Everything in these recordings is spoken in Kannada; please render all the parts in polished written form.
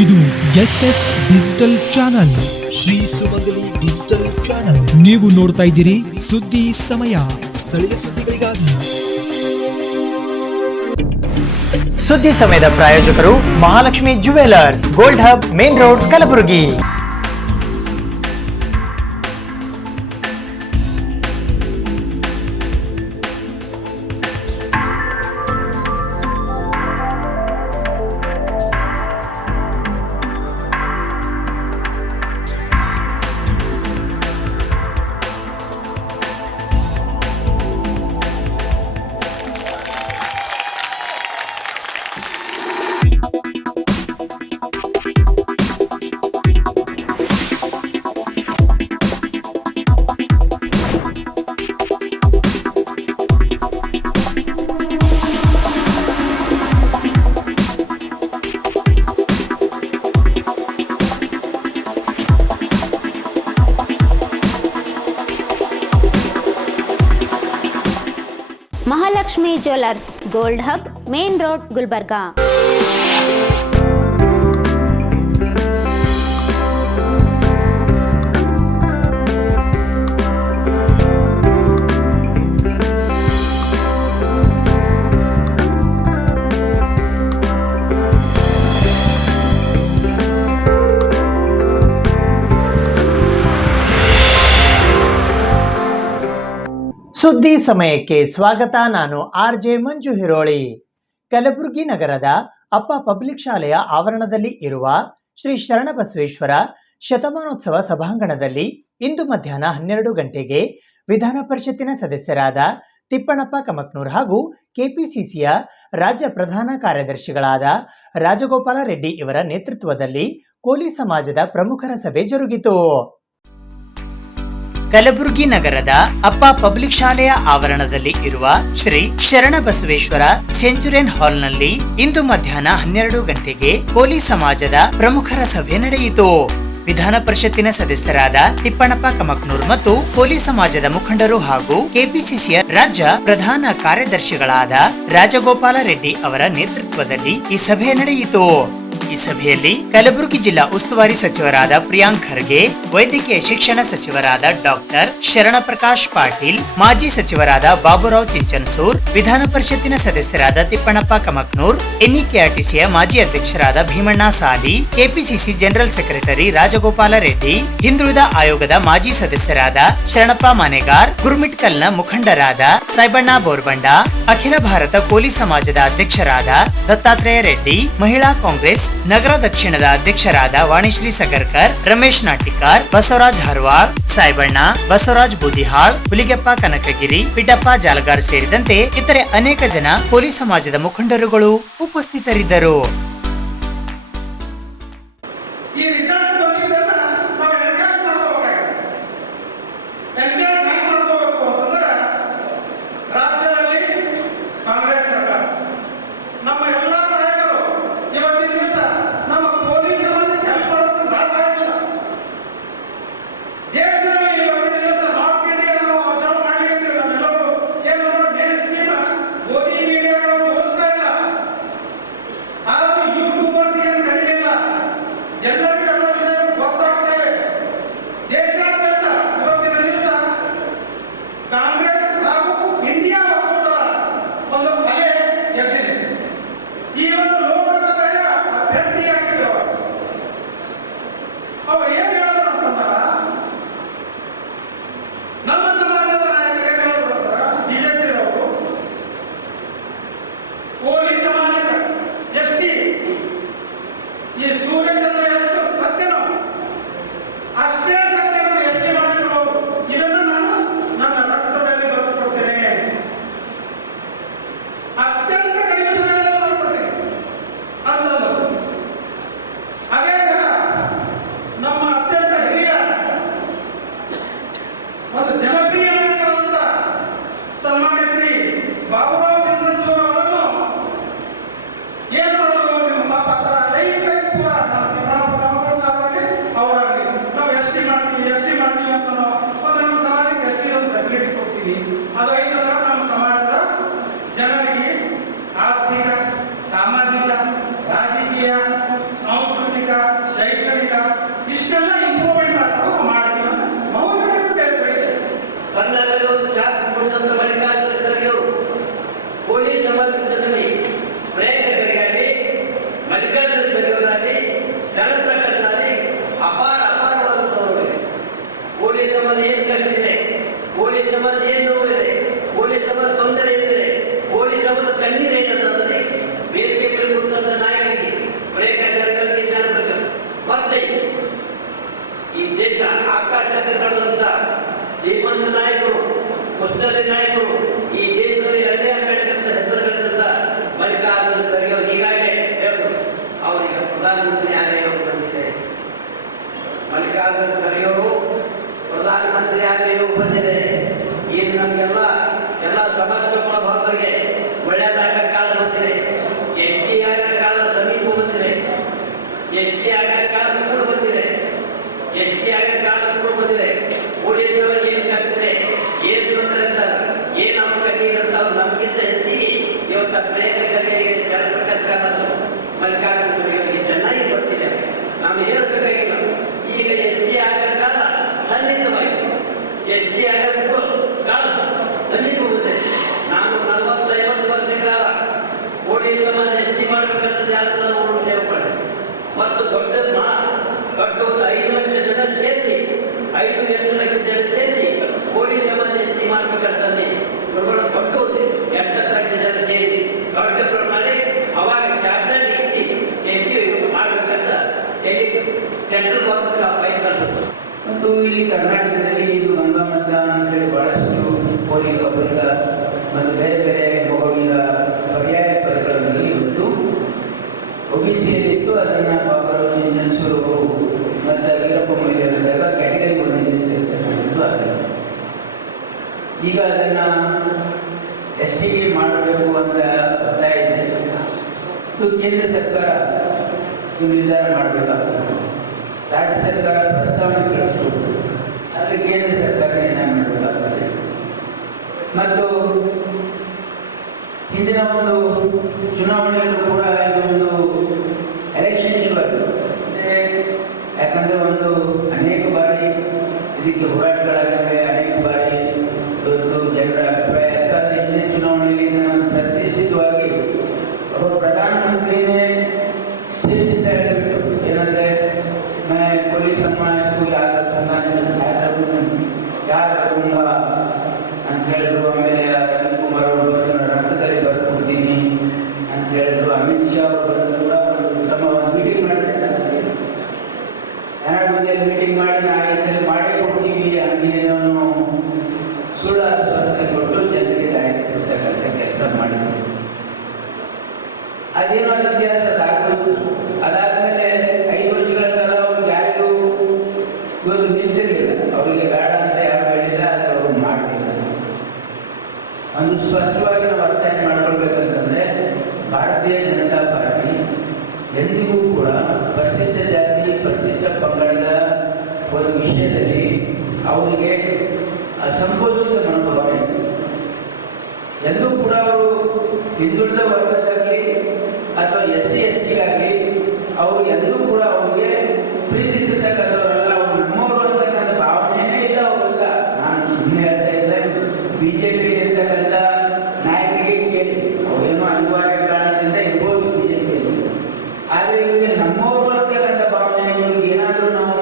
ಇದು SS ಡಿಜಿಟಲ್ ಚಾನಲ್, ಶ್ರೀ ಸುಮಂಗಲಿ ಡಿಜಿಟಲ್ ಚಾನಲ್. ನೀವು ನೋಡ್ತಾ ಇದ್ದೀರಿ ಸುದ್ದಿ ಸಮಯ, ಸ್ಥಳೀಯ ಸುದ್ದಿಗಳಿಗಾಗಿ. ಸುದ್ದಿ ಸಮಯದ ಪ್ರಾಯೋಜಕರು Mahalakshmi jewellers, gold hub, main road, Kalaburagi. Mahalakshmi jewellers, gold hub, main road, Gulbarga. ಸುದ್ದಿ ಸಮಯಕ್ಕೆ ಸ್ವಾಗತ. ನಾನು RJ ಮಂಜು ಹಿರೋಳಿ. ಕಲಬುರಗಿ ನಗರದ ಅಪ್ಪ ಪಬ್ಲಿಕ್ ಶಾಲೆಯ ಆವರಣದಲ್ಲಿ ಇರುವ ಶ್ರೀ ಶರಣಬಸವೇಶ್ವರ ಶತಮಾನೋತ್ಸವ ಸಭಾಂಗಣದಲ್ಲಿ ಇಂದು ಮಧ್ಯಾಹ್ನ 12 ಗಂಟೆಗೆ ವಿಧಾನ ಪರಿಷತ್ತಿನ ಸದಸ್ಯರಾದ ತಿಪ್ಪಣಪ್ಪ ಕಮಕ್ನೂರ್ ಹಾಗೂ ಕೆಪಿಸಿಸಿಯ ರಾಜ್ಯ ಪ್ರಧಾನ ಕಾರ್ಯದರ್ಶಿಗಳಾದ ರಾಜಗೋಪಾಲ ರೆಡ್ಡಿ ಇವರ ನೇತೃತ್ವದಲ್ಲಿ ಕೋಲಿ ಸಮಾಜದ ಪ್ರಮುಖರ ಸಭೆ ಜರುಗಿತು. ಕಲಬುರಗಿ ನಗರದ ಅಪ್ಪ ಪಬ್ಲಿಕ್ ಶಾಲೆಯ ಆವರಣದಲ್ಲಿ ಇರುವ ಶ್ರೀ ಶರಣಬಸವೇಶ್ವರ ಸೆಂಚುರಿಯನ್ ಹಾಲ್ನಲ್ಲಿ ಇಂದು ಮಧ್ಯಾಹ್ನ 12 ಗಂಟೆಗೆ ಕೋಲಿ ಸಮಾಜದ ಪ್ರಮುಖರ ಸಭೆ ನಡೆಯಿತು. ವಿಧಾನ ಪರಿಷತ್ತಿನ ಸದಸ್ಯರಾದ ತಿಪ್ಪಣಪ್ಪ ಕಮಕ್ನೂರ್ ಮತ್ತು ಕೋಲಿ ಸಮಾಜದ ಮುಖಂಡರು ಹಾಗೂ ಕೆಪಿಸಿಸಿಯ ರಾಜ್ಯ ಪ್ರಧಾನ ಕಾರ್ಯದರ್ಶಿಗಳಾದ ರಾಜಗೋಪಾಲ ರೆಡ್ಡಿ ಅವರ ನೇತೃತ್ವದಲ್ಲಿ ಈ ಸಭೆ ನಡೆಯಿತು. ಈ ಸಭೆಯಲ್ಲಿ ಕಲಬುರಗಿ ಜಿಲ್ಲಾ ಉಸ್ತುವಾರಿ ಸಚಿವರಾದ ಪ್ರಿಯಾಂಕ್ ಖರ್ಗೆ, ವೈದ್ಯಕೀಯ ಶಿಕ್ಷಣ ಸಚಿವರಾದ ಡಾಕ್ಟರ್ ಶರಣಪ್ರಕಾಶ್ ಪಾಟೀಲ್, ಮಾಜಿ ಸಚಿವರಾದ ಬಾಬುರಾವ್ ಚಿಂಚನಸೂರ್, ವಿಧಾನ ಪರಿಷತ್ತಿನ ಸದಸ್ಯರಾದ ತಿಪ್ಪಣಪ್ಪ ಕಮಕ್ನೂರ್, NEKRTCಯ ಮಾಜಿ ಅಧ್ಯಕ್ಷರಾದ ಭೀಮಣ್ಣ ಸಾಲಿ, KPCC general secretary Rajagopala Reddy, ಹಿಂದುಳಿದ ಆಯೋಗದ ಮಾಜಿ ಸದಸ್ಯರಾದ ಶರಣಪ್ಪ ಮನೆಗಾರ್, ಗುರುಮಿಟ್ಕಲ್ನ ಮುಖಂಡರಾದ ಸಾಯ್ಬಣ್ಣ ಬೋರ್ಬಂಡ, ಅಖಿಲ ಭಾರತ ಕೋಲಿ ಸಮಾಜದ ಅಧ್ಯಕ್ಷರಾದ ದತ್ತಾತ್ರೇಯ ರೆಡ್ಡಿ, ಮಹಿಳಾ ಕಾಂಗ್ರೆಸ್ ನಗರ ದಕ್ಷಿಣದ ಅಧ್ಯಕ್ಷರಾದ ವಾಣಿಶ್ರೀ ಸಗರ್ಕರ್, ರಮೇಶ್ ನಾಟಿಕಾರ್, ಬಸವರಾಜ್ ಹರ್ವಾಳ್, ಸಾಯ್ಬಣ್ಣ, ಬಸವರಾಜ್ ಬೂದಿಹಾಳ್, ಹುಲಿಗೆಪ್ಪ ಕನಕಗಿರಿ, ಪಿಟ್ಟಪ್ಪ ಜಾಲಗಾರ್ ಸೇರಿದಂತೆ ಇತರೆ ಅನೇಕ ಜನ ಕೋಲಿ ಸಮಾಜದ ಮುಖಂಡರುಗಳು ಉಪಸ್ಥಿತರಿದ್ದರು. ಸಮಾಜ ಏನು ನೋವಿದೆ, ಕೋಳಿ ಸಮಾಜ ತೊಂದರೆ ಇದೆ, ಕೋಳಿ ಸಮಾಜ ಕಣ್ಣೀರು ಏನಂತಂದ್ರೆ ವೇದಿಕೆ ಮೇಲೆ ಕೂತಂತ ನಾಯಕರಿಗೆ ಪ್ರೇಕ್ಷಕರಿಗೆ ಕಾಣಬೇಕು. ಮತ್ತೆ ಈ ದೇಶ ಆಕಾಶಕ್ಕೆ ನಡೆದಂತ ಧೀಮಂತ ನಾಯಕರು, ಪುಸ್ತಕ ನಾಯಕರು, ಈ ದೇಶದಲ್ಲಿ ಎರಡೇ ಅಂಬೇಡ್ಕರ್ ಹೆಸರು ಗಳಿಸಿದ ಮಲ್ಲಿಕಾರ್ಜುನ ಖರ್ಗೆ ಅವರು ಈಗಾಗಲೇ ಹೇಳಿದ್ರು ಅವರಿಗೆ ಪ್ರಧಾನಮಂತ್ರಿ ಆಲಯ ಬಂದಿದೆ. ಮಲ್ಲಿಕಾರ್ಜುನ ಖರ್ಗೆ ಅವರು ಪ್ರಧಾನಮಂತ್ರಿ ಆಲಯ ಬಂದಿದೆ. ಈಗ ನಮಗೆಲ್ಲ ಸಮಾಜಗಳ ಭಾಗರಿಗೆ ಒಳ್ಳೆಯದಾಗ ಕಾಲ ಬಂದಿದೆ, ಹೆಚ್ಚಿಯಾಗ ಕಾಲ ಸಮೀಪ ಬಂದಿದೆ, ಹೆಚ್ಚಿಯಾಗ ಕಾಲ ಕೂಡ ಬಂದಿದೆ, ಹೆಚ್ಚಿಯಾಗ ಕಾಲ ಕೂಡ ಬಂದಿದೆ. ಪೊಲೀಸರಿಗೆ ಏನ್ ಆಗ್ತದೆ, ಏನ್ ತೊಂದರೆ ಅಂತಾರೆ, ಏನ್ ಅವಕಾಶ ಅಂತ ನಮ್ಗಿಂತ ಹೆಚ್ಚಿಗೆ ಇವತ್ತು ಪ್ರೇಕ್ಷಕರಿಗೆ ಮಲ್ಲಿಕಾರ್ಜುನ ಖರ್ಗೆ ಚೆನ್ನಾಗಿ ಗೊತ್ತಿದೆ. ನಾವು ಹೇಳಬೇಕಾಗಿಲ್ಲ. ಈಗ ಹೆಚ್ಚಿಯಾಗ ಕಾಲ ಖಂಡಿತವಾಗಿ ಹೆಚ್ಚಿಯಾಗ ಕಾಲ ಸಮೀಪ ಬಂದಿದೆ. ನಾನು 40-50 ವರ್ಷಗಳ ಕಾಲ ಕೋಳಿ ಸಮಾಜ ಹೆಚ್ಚಿ ಮಾಡಬೇಕಂತ ಜಾಗಗಳನ್ನು ಸೇರ್ಪಡೆ ಮತ್ತು ದೊಡ್ಡ ಒಂದು 5 ಲಕ್ಷ ಜನ ಸೇರಿಸಿ 5-8 ಲಕ್ಷ ಜನ ಸೇರಿಸಿ ಕೋಳಿ ಸಮಾಜ ಹೆಚ್ಚಿ ಮಾಡಬೇಕಂತಂದು ಕೊಟ್ಟು 8 ಲಕ್ಷ ಜನ ಸೇರಿ ದೊಡ್ಡ ಮಾಡಿ ಅವಾಗ ಕ್ಯಾಬಿನೆಟ್ ಹೆಚ್ಚಿ ಮಾಡಬೇಕಂತ ಸೆಂಟ್ರಲ್ ಗವರ್ಮೆಂಟ್ ಫೈಟ್ ಮಾಡಬೇಕು. ಮತ್ತು ಇಲ್ಲಿ ಕರ್ನಾಟಕದಲ್ಲಿ ಇದು ಗಂಗಾಮತ ಅಂತೇಳಿ ಬಹಳಷ್ಟು ಕೋಳಿ ಕಬ್ಬಲಿಗ ಮತ್ತು ಬೇರೆ ಬೇರೆ ಹೋಗಿರ ಪರ್ಯಾಯ ಪದಗಳಲ್ಲಿ ಇವತ್ತು ಒಬಿಸಿಯಲ್ಲಿತ್ತು. ಅದನ್ನು ಬಾಬುರಾವ್ ಚಿಂಚನಸೂರು ಮತ್ತು ವೀರಪ್ಪ ಮೊಯ್ಲಿಯವರೆಲ್ಲ ಕ್ಯಾಟಗರಿಗಳನ್ನು ಸೇರಿಸ್ತಕ್ಕಂಥದ್ದು ಆಗಿದೆ. ಈಗ ಅದನ್ನು STಗೆ ಮಾಡಬೇಕು ಅಂತ ಒತ್ತಾಯ ಇದೆ. ಇದು ಕೇಂದ್ರ ಸರ್ಕಾರ ನಿರ್ಧಾರ ಮಾಡಬೇಕಾಗ್ತದೆ. ರಾಜ್ಯ ಸರ್ಕಾರ ಪ್ರಸ್ತಾವನೆ ಕಳಿಸಬೇಕು, ಆದರೆ ಕೇಂದ್ರ ಸರ್ಕಾರ ನಿರ್ಣಯ ಮಾಡಬೇಕಾಗ್ತದೆ. ಮತ್ತು ಹಿಂದಿನ ಒಂದು ಚುನಾವಣೆಯಲ್ಲೂ ಕೂಡ ಇದೊಂದು ಎಲೆಕ್ಷನ್ ಶುರು ಆಗಿದೆ. ಯಾಕಂದರೆ ಒಂದು ಅನೇಕ ಬಾರಿ ಇದಕ್ಕೆ ಹೋರಾಟಗಳಾಗಿವೆ, ಅನೇಕ ಬಾರಿ ಇವತ್ತು ಜನರ ಅಭಿಪ್ರಾಯ. ಯಾಕಂದರೆ ಹಿಂದಿನ ಚುನಾವಣೆಯಲ್ಲಿ ಪ್ರತಿಷ್ಠಿತವಾಗಿ ಅವರು ಪ್ರಧಾನಮಂತ್ರಿನೇ ಸ್ಟೇಜಿಂದ ಹೇಳಿಬಿಟ್ಟು ಏನಂದರೆ कोई समाज को याद रखूंगा ಅಂತ ಹೇಳಿದ್ರು. ಆಮೇಲೆ ಅನಿಲ್ ಕುಮಾರ್ ಅವರು ರಕ್ತದಲ್ಲಿ ಬರ್ಕೊಡ್ತೀನಿ ಅಂತ ಹೇಳಿದ್ರು. ಅಮಿತ್ ಶಾ ಅವರು ಕೂಡ ಒಂದು ಮೀಟಿಂಗ್ ಮಾಡಿದ್ದಾರೆ, ಮೀಟಿಂಗ್ ಮಾಡಿ ನಾವು ಈ ಸಲ ಮಾಡೇ ಕೊಡ್ತೀವಿ ಹಂಗೇನೋ ಸುಳ್ಳು ಆಶ್ವಾಸನೆ ಕೊಟ್ಟು ಜನರಿಗೆ ದಾರಿ ತೋರಿಸ್ತಕ್ಕಂಥ ಕೆಲಸ ಮಾಡಿದ್ರು. ಅದೇನೋ ಇತಿಹಾಸ ಅದಾಗೋದು. ಅದಾದ್ಮೇಲೆ 5 ವರ್ಷಗಳ ಕಾಲ ಅವ್ರಿಗೆ ಯಾರಿಗೂ ಇವತ್ತು ನಿಲ್ಲಿಸಿರಲಿಲ್ಲ. ಅವರಿಗೆ ಬೇಡ ಅಂತ ಯಾರು ಹೇಳಿಲ್ಲ, ಆದರೆ ಅವರು ಮಾಡಲಿಲ್ಲ. ಒಂದು ಸ್ಪಷ್ಟವಾಗಿ ನಾವು ಅರ್ಥ ಮಾಡ್ಕೊಳ್ಬೇಕಂತಂದ್ರೆ ಭಾರತೀಯ ಜನತಾ ಪಾರ್ಟಿ ಎಂದಿಗೂ ಕೂಡ ಪರಿಶಿಷ್ಟ ಜಾತಿ ಪರಿಶಿಷ್ಟ ಪಂಗಡದ ಒಂದು ವಿಷಯದಲ್ಲಿ ಅವರಿಗೆ ಸಂಕೋಚಿತ ಮನೋಭಾವನೆ ಎಂದೂ ಕೂಡ ಅವರು ಹಿಂದುಳಿದ ವರ್ಗದಾಗಲಿ ಅಥವಾ SC STಗಾಗಲಿ ಅವರು ಎಂದೂ ಕೂಡ ಅವರಿಗೆ ಪ್ರೀತಿಸಿರ್ತಕ್ಕಂಥವರಲ್ಲ. ಅವರು ನಮ್ಮವರು ಅಂತಕ್ಕಂಥ ಭಾವನೆಯೇ ಇಲ್ಲ ಅವರೆಲ್ಲ. ನಾನು ಸುಮ್ಮನೆ ಹೇಳ್ತಾ ಇಲ್ಲ, BJP ಇರ್ತಕ್ಕಂಥ ನಾಯಕರಿಗೆ ಕೇಳಿ, ಅವರೇನೋ ಅನಿವಾರ್ಯ ಕಾರಣದಿಂದ ಇರ್ಬೋದು BJPಯಲ್ಲಿ, ಆದರೆ ಇವರಿಗೆ ನಮ್ಮವರು ಅಂತಕ್ಕಂಥ ಭಾವನೆ, ಇವ್ರಿಗೆ ಏನಾದರೂ ನಾವು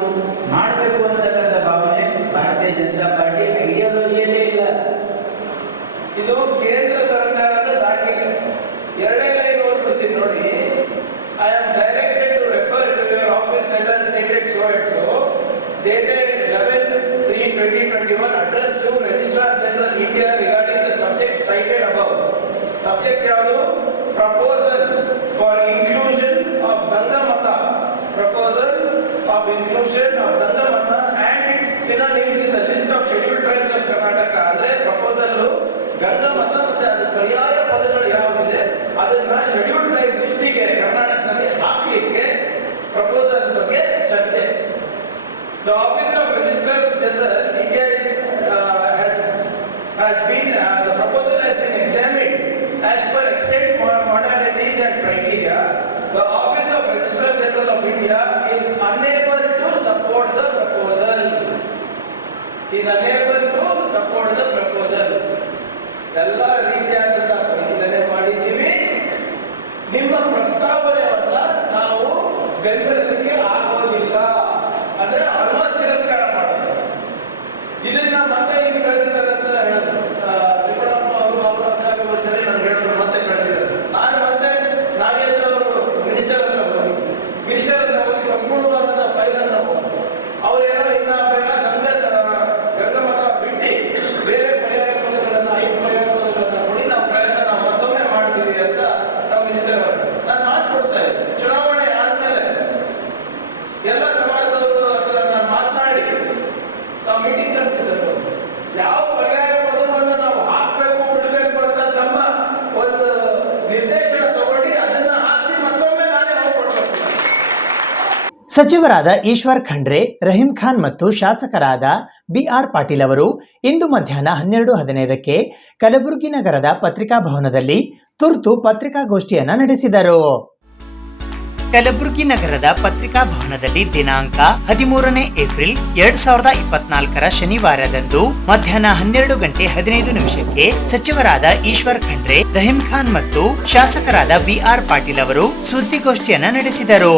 ಮಾಡಬೇಕು ಅಂತಕ್ಕಂಥ ಭಾವನೆ ಭಾರತೀಯ ಜನತಾ ಪಾರ್ಟಿ ಐಡಿಯಾಲಜಿಯಲ್ಲೇ ಇಲ್ಲ. ಇದು ಕೇಂದ್ರ ಸರ್ಕಾರದ ದಾಖಲೆ. 2ನೇ ಲೈನ್ ಓದ್ಬಿಡ್ತೀನಿ ನೋಡಿ. I am directed to refer to your office letter dated so and so, dated 11/3/2021, addressed to Registrar General India regarding the subject cited above. Subject ಯಾವುದು? Proposal for inclusion of Gangamata. Proposal of inclusion of Gangamata and its synonyms in the list of scheduled tribes of Karnataka. ಅಂದ್ರೆ ಪ್ರಪೋಸಲ್ ಗಂಗಮತ ಮತ್ತೆ ಅದು ಪರ್ಯಾಯ ಪದಗಳು ಯಾವುದಿದೆ ಅದನ್ನ ಶೆಡ್ಯೂಲ್ಡ್ ಟ್ರೈಬ್ ಲಿಸ್ಟಿಗೆ ಕರ್ನಾಟಕದಲ್ಲಿ ಹಾಕಲಿಕ್ಕೆ ಪ್ರಪೋಸಲ್ ಬಗ್ಗೆ ಚರ್ಚೆ. The Office of Registrar General India has been the proposal has been examined as per extent, modalities and criteria. The Office of Registrar General of India is unable to support the proposal. ಎಲ್ಲ ರೀತಿಯಾದಂತಹ ಪರಿಶೀಲನೆ ಮಾಡಿದ್ದೀವಿ. ನಿಮ್ಮ ಪ್ರಸ್ತಾವನೆಯನ್ನ ನಾವು ಬೆಂಬಲಿಸಲಿಕ್ಕೆ ಆಗೋದಿಲ್ಲ ಅಂದ್ರೆ ಆಲ್ಮೋಸ್ಟ್ ತಿರಸ್ಕಾರ ಮಾಡುತ್ತೆ. ಇದನ್ನ ಮತ್ತೆ ಇಲ್ಲಿ ಕಳಿಸಿದಂತ ಹೇಳಿದ್ರು, ತ್ರಿಪುರಪ್ಪ ಅವರು ಅವರ ಸಾಹೇಬರು ಸರಿ ನನಗೆ ಹೇಳಿದ್ರು, ಮತ್ತೆ ಕಳಿಸಿದ್ರು. ನಾನು ಮತ್ತೆ ನಾಗೇಂದ್ರ ಅವರು ಮಿನಿಸ್ಟರ್ ಹತ್ರ ಹೋಗಿ ಸಂಪೂರ್ಣವಾದಂಥ ಫೈಲನ್ನು ಅವರೇನೋ ಇನ್ನ ಬೇಡ ಗಂಗಮತ ಬಿಟ್ಟು ಬೇರೆ ಪರ್ಯಾಯ ಪದಗಳನ್ನು 5 ಪರ್ಯಾಯ ಪದಗಳನ್ನು ಕೊಡಿ, ನಾವು ಪ್ರಯತ್ನ ನಾವು ಮತ್ತೊಮ್ಮೆ ಮಾಡ್ತೀವಿ ಅಂತ ನಮ್ಮ ಮಿನಿಸ್ಟರ್ ಅವರು ನಾನು ಮಾತು ಕೊಡ್ತಾ ಇದ್ದೆ. ಚುನಾವಣೆ ಆದ್ಮೇಲೆ ಎಲ್ಲ ಸಮಾಜದವರು ಹತ್ರ ನಾನು ಮಾತನಾಡಿ ನಾವು ಮೀಟಿಂಗ್ ಕಳಿಸಿದ್ರು. ಯಾವ ಪರ್ಯಾಯ ಪದವನ್ನು ನಾವು ಹಾಕಬೇಕು ಬಿಡಬೇಕು ಅಂತ ನಮ್ಮ ಒಂದು ನಿರ್ದೇಶನ ತಗೊಂಡು ಅದನ್ನ ಹಾಕಿಸಿ ಮತ್ತೊಮ್ಮೆ ನಾನೇ ಹೋಗ್ಕೊಡ್ಬೇಕು. ಸಚಿವರಾದ ಈಶ್ವರ್ ಖಂಡ್ರೆ, ರಹೀಂ ಖಾನ್ ಮತ್ತು ಶಾಸಕರಾದ BR ಪಾಟೀಲ್ ಅವರು ಇಂದು ಮಧ್ಯಾಹ್ನ 12:15ಕ್ಕೆ ಕಲಬುರಗಿ ನಗರದ ಪತ್ರಿಕಾ ಭವನದಲ್ಲಿ ತುರ್ತು ಪತ್ರಿಕಾಗೋಷ್ಠಿಯನ್ನು ನಡೆಸಿದರು. ಕಲಬುರಗಿ ನಗರದ ಪತ್ರಿಕಾ ಭವನದಲ್ಲಿ ದಿನಾಂಕ 13ನೇ ಏಪ್ರಿಲ್ 2024 ಶನಿವಾರದಂದು ಮಧ್ಯಾಹ್ನ 12:15 ಸಚಿವರಾದ ಈಶ್ವರ್ ಖಂಡ್ರೆ, ರಹೀಂ ಖಾನ್ ಮತ್ತು ಶಾಸಕರಾದ BR ಪಾಟೀಲ್ ಅವರು ಸುದ್ದಿಗೋಷ್ಠಿಯನ್ನು ನಡೆಸಿದರು.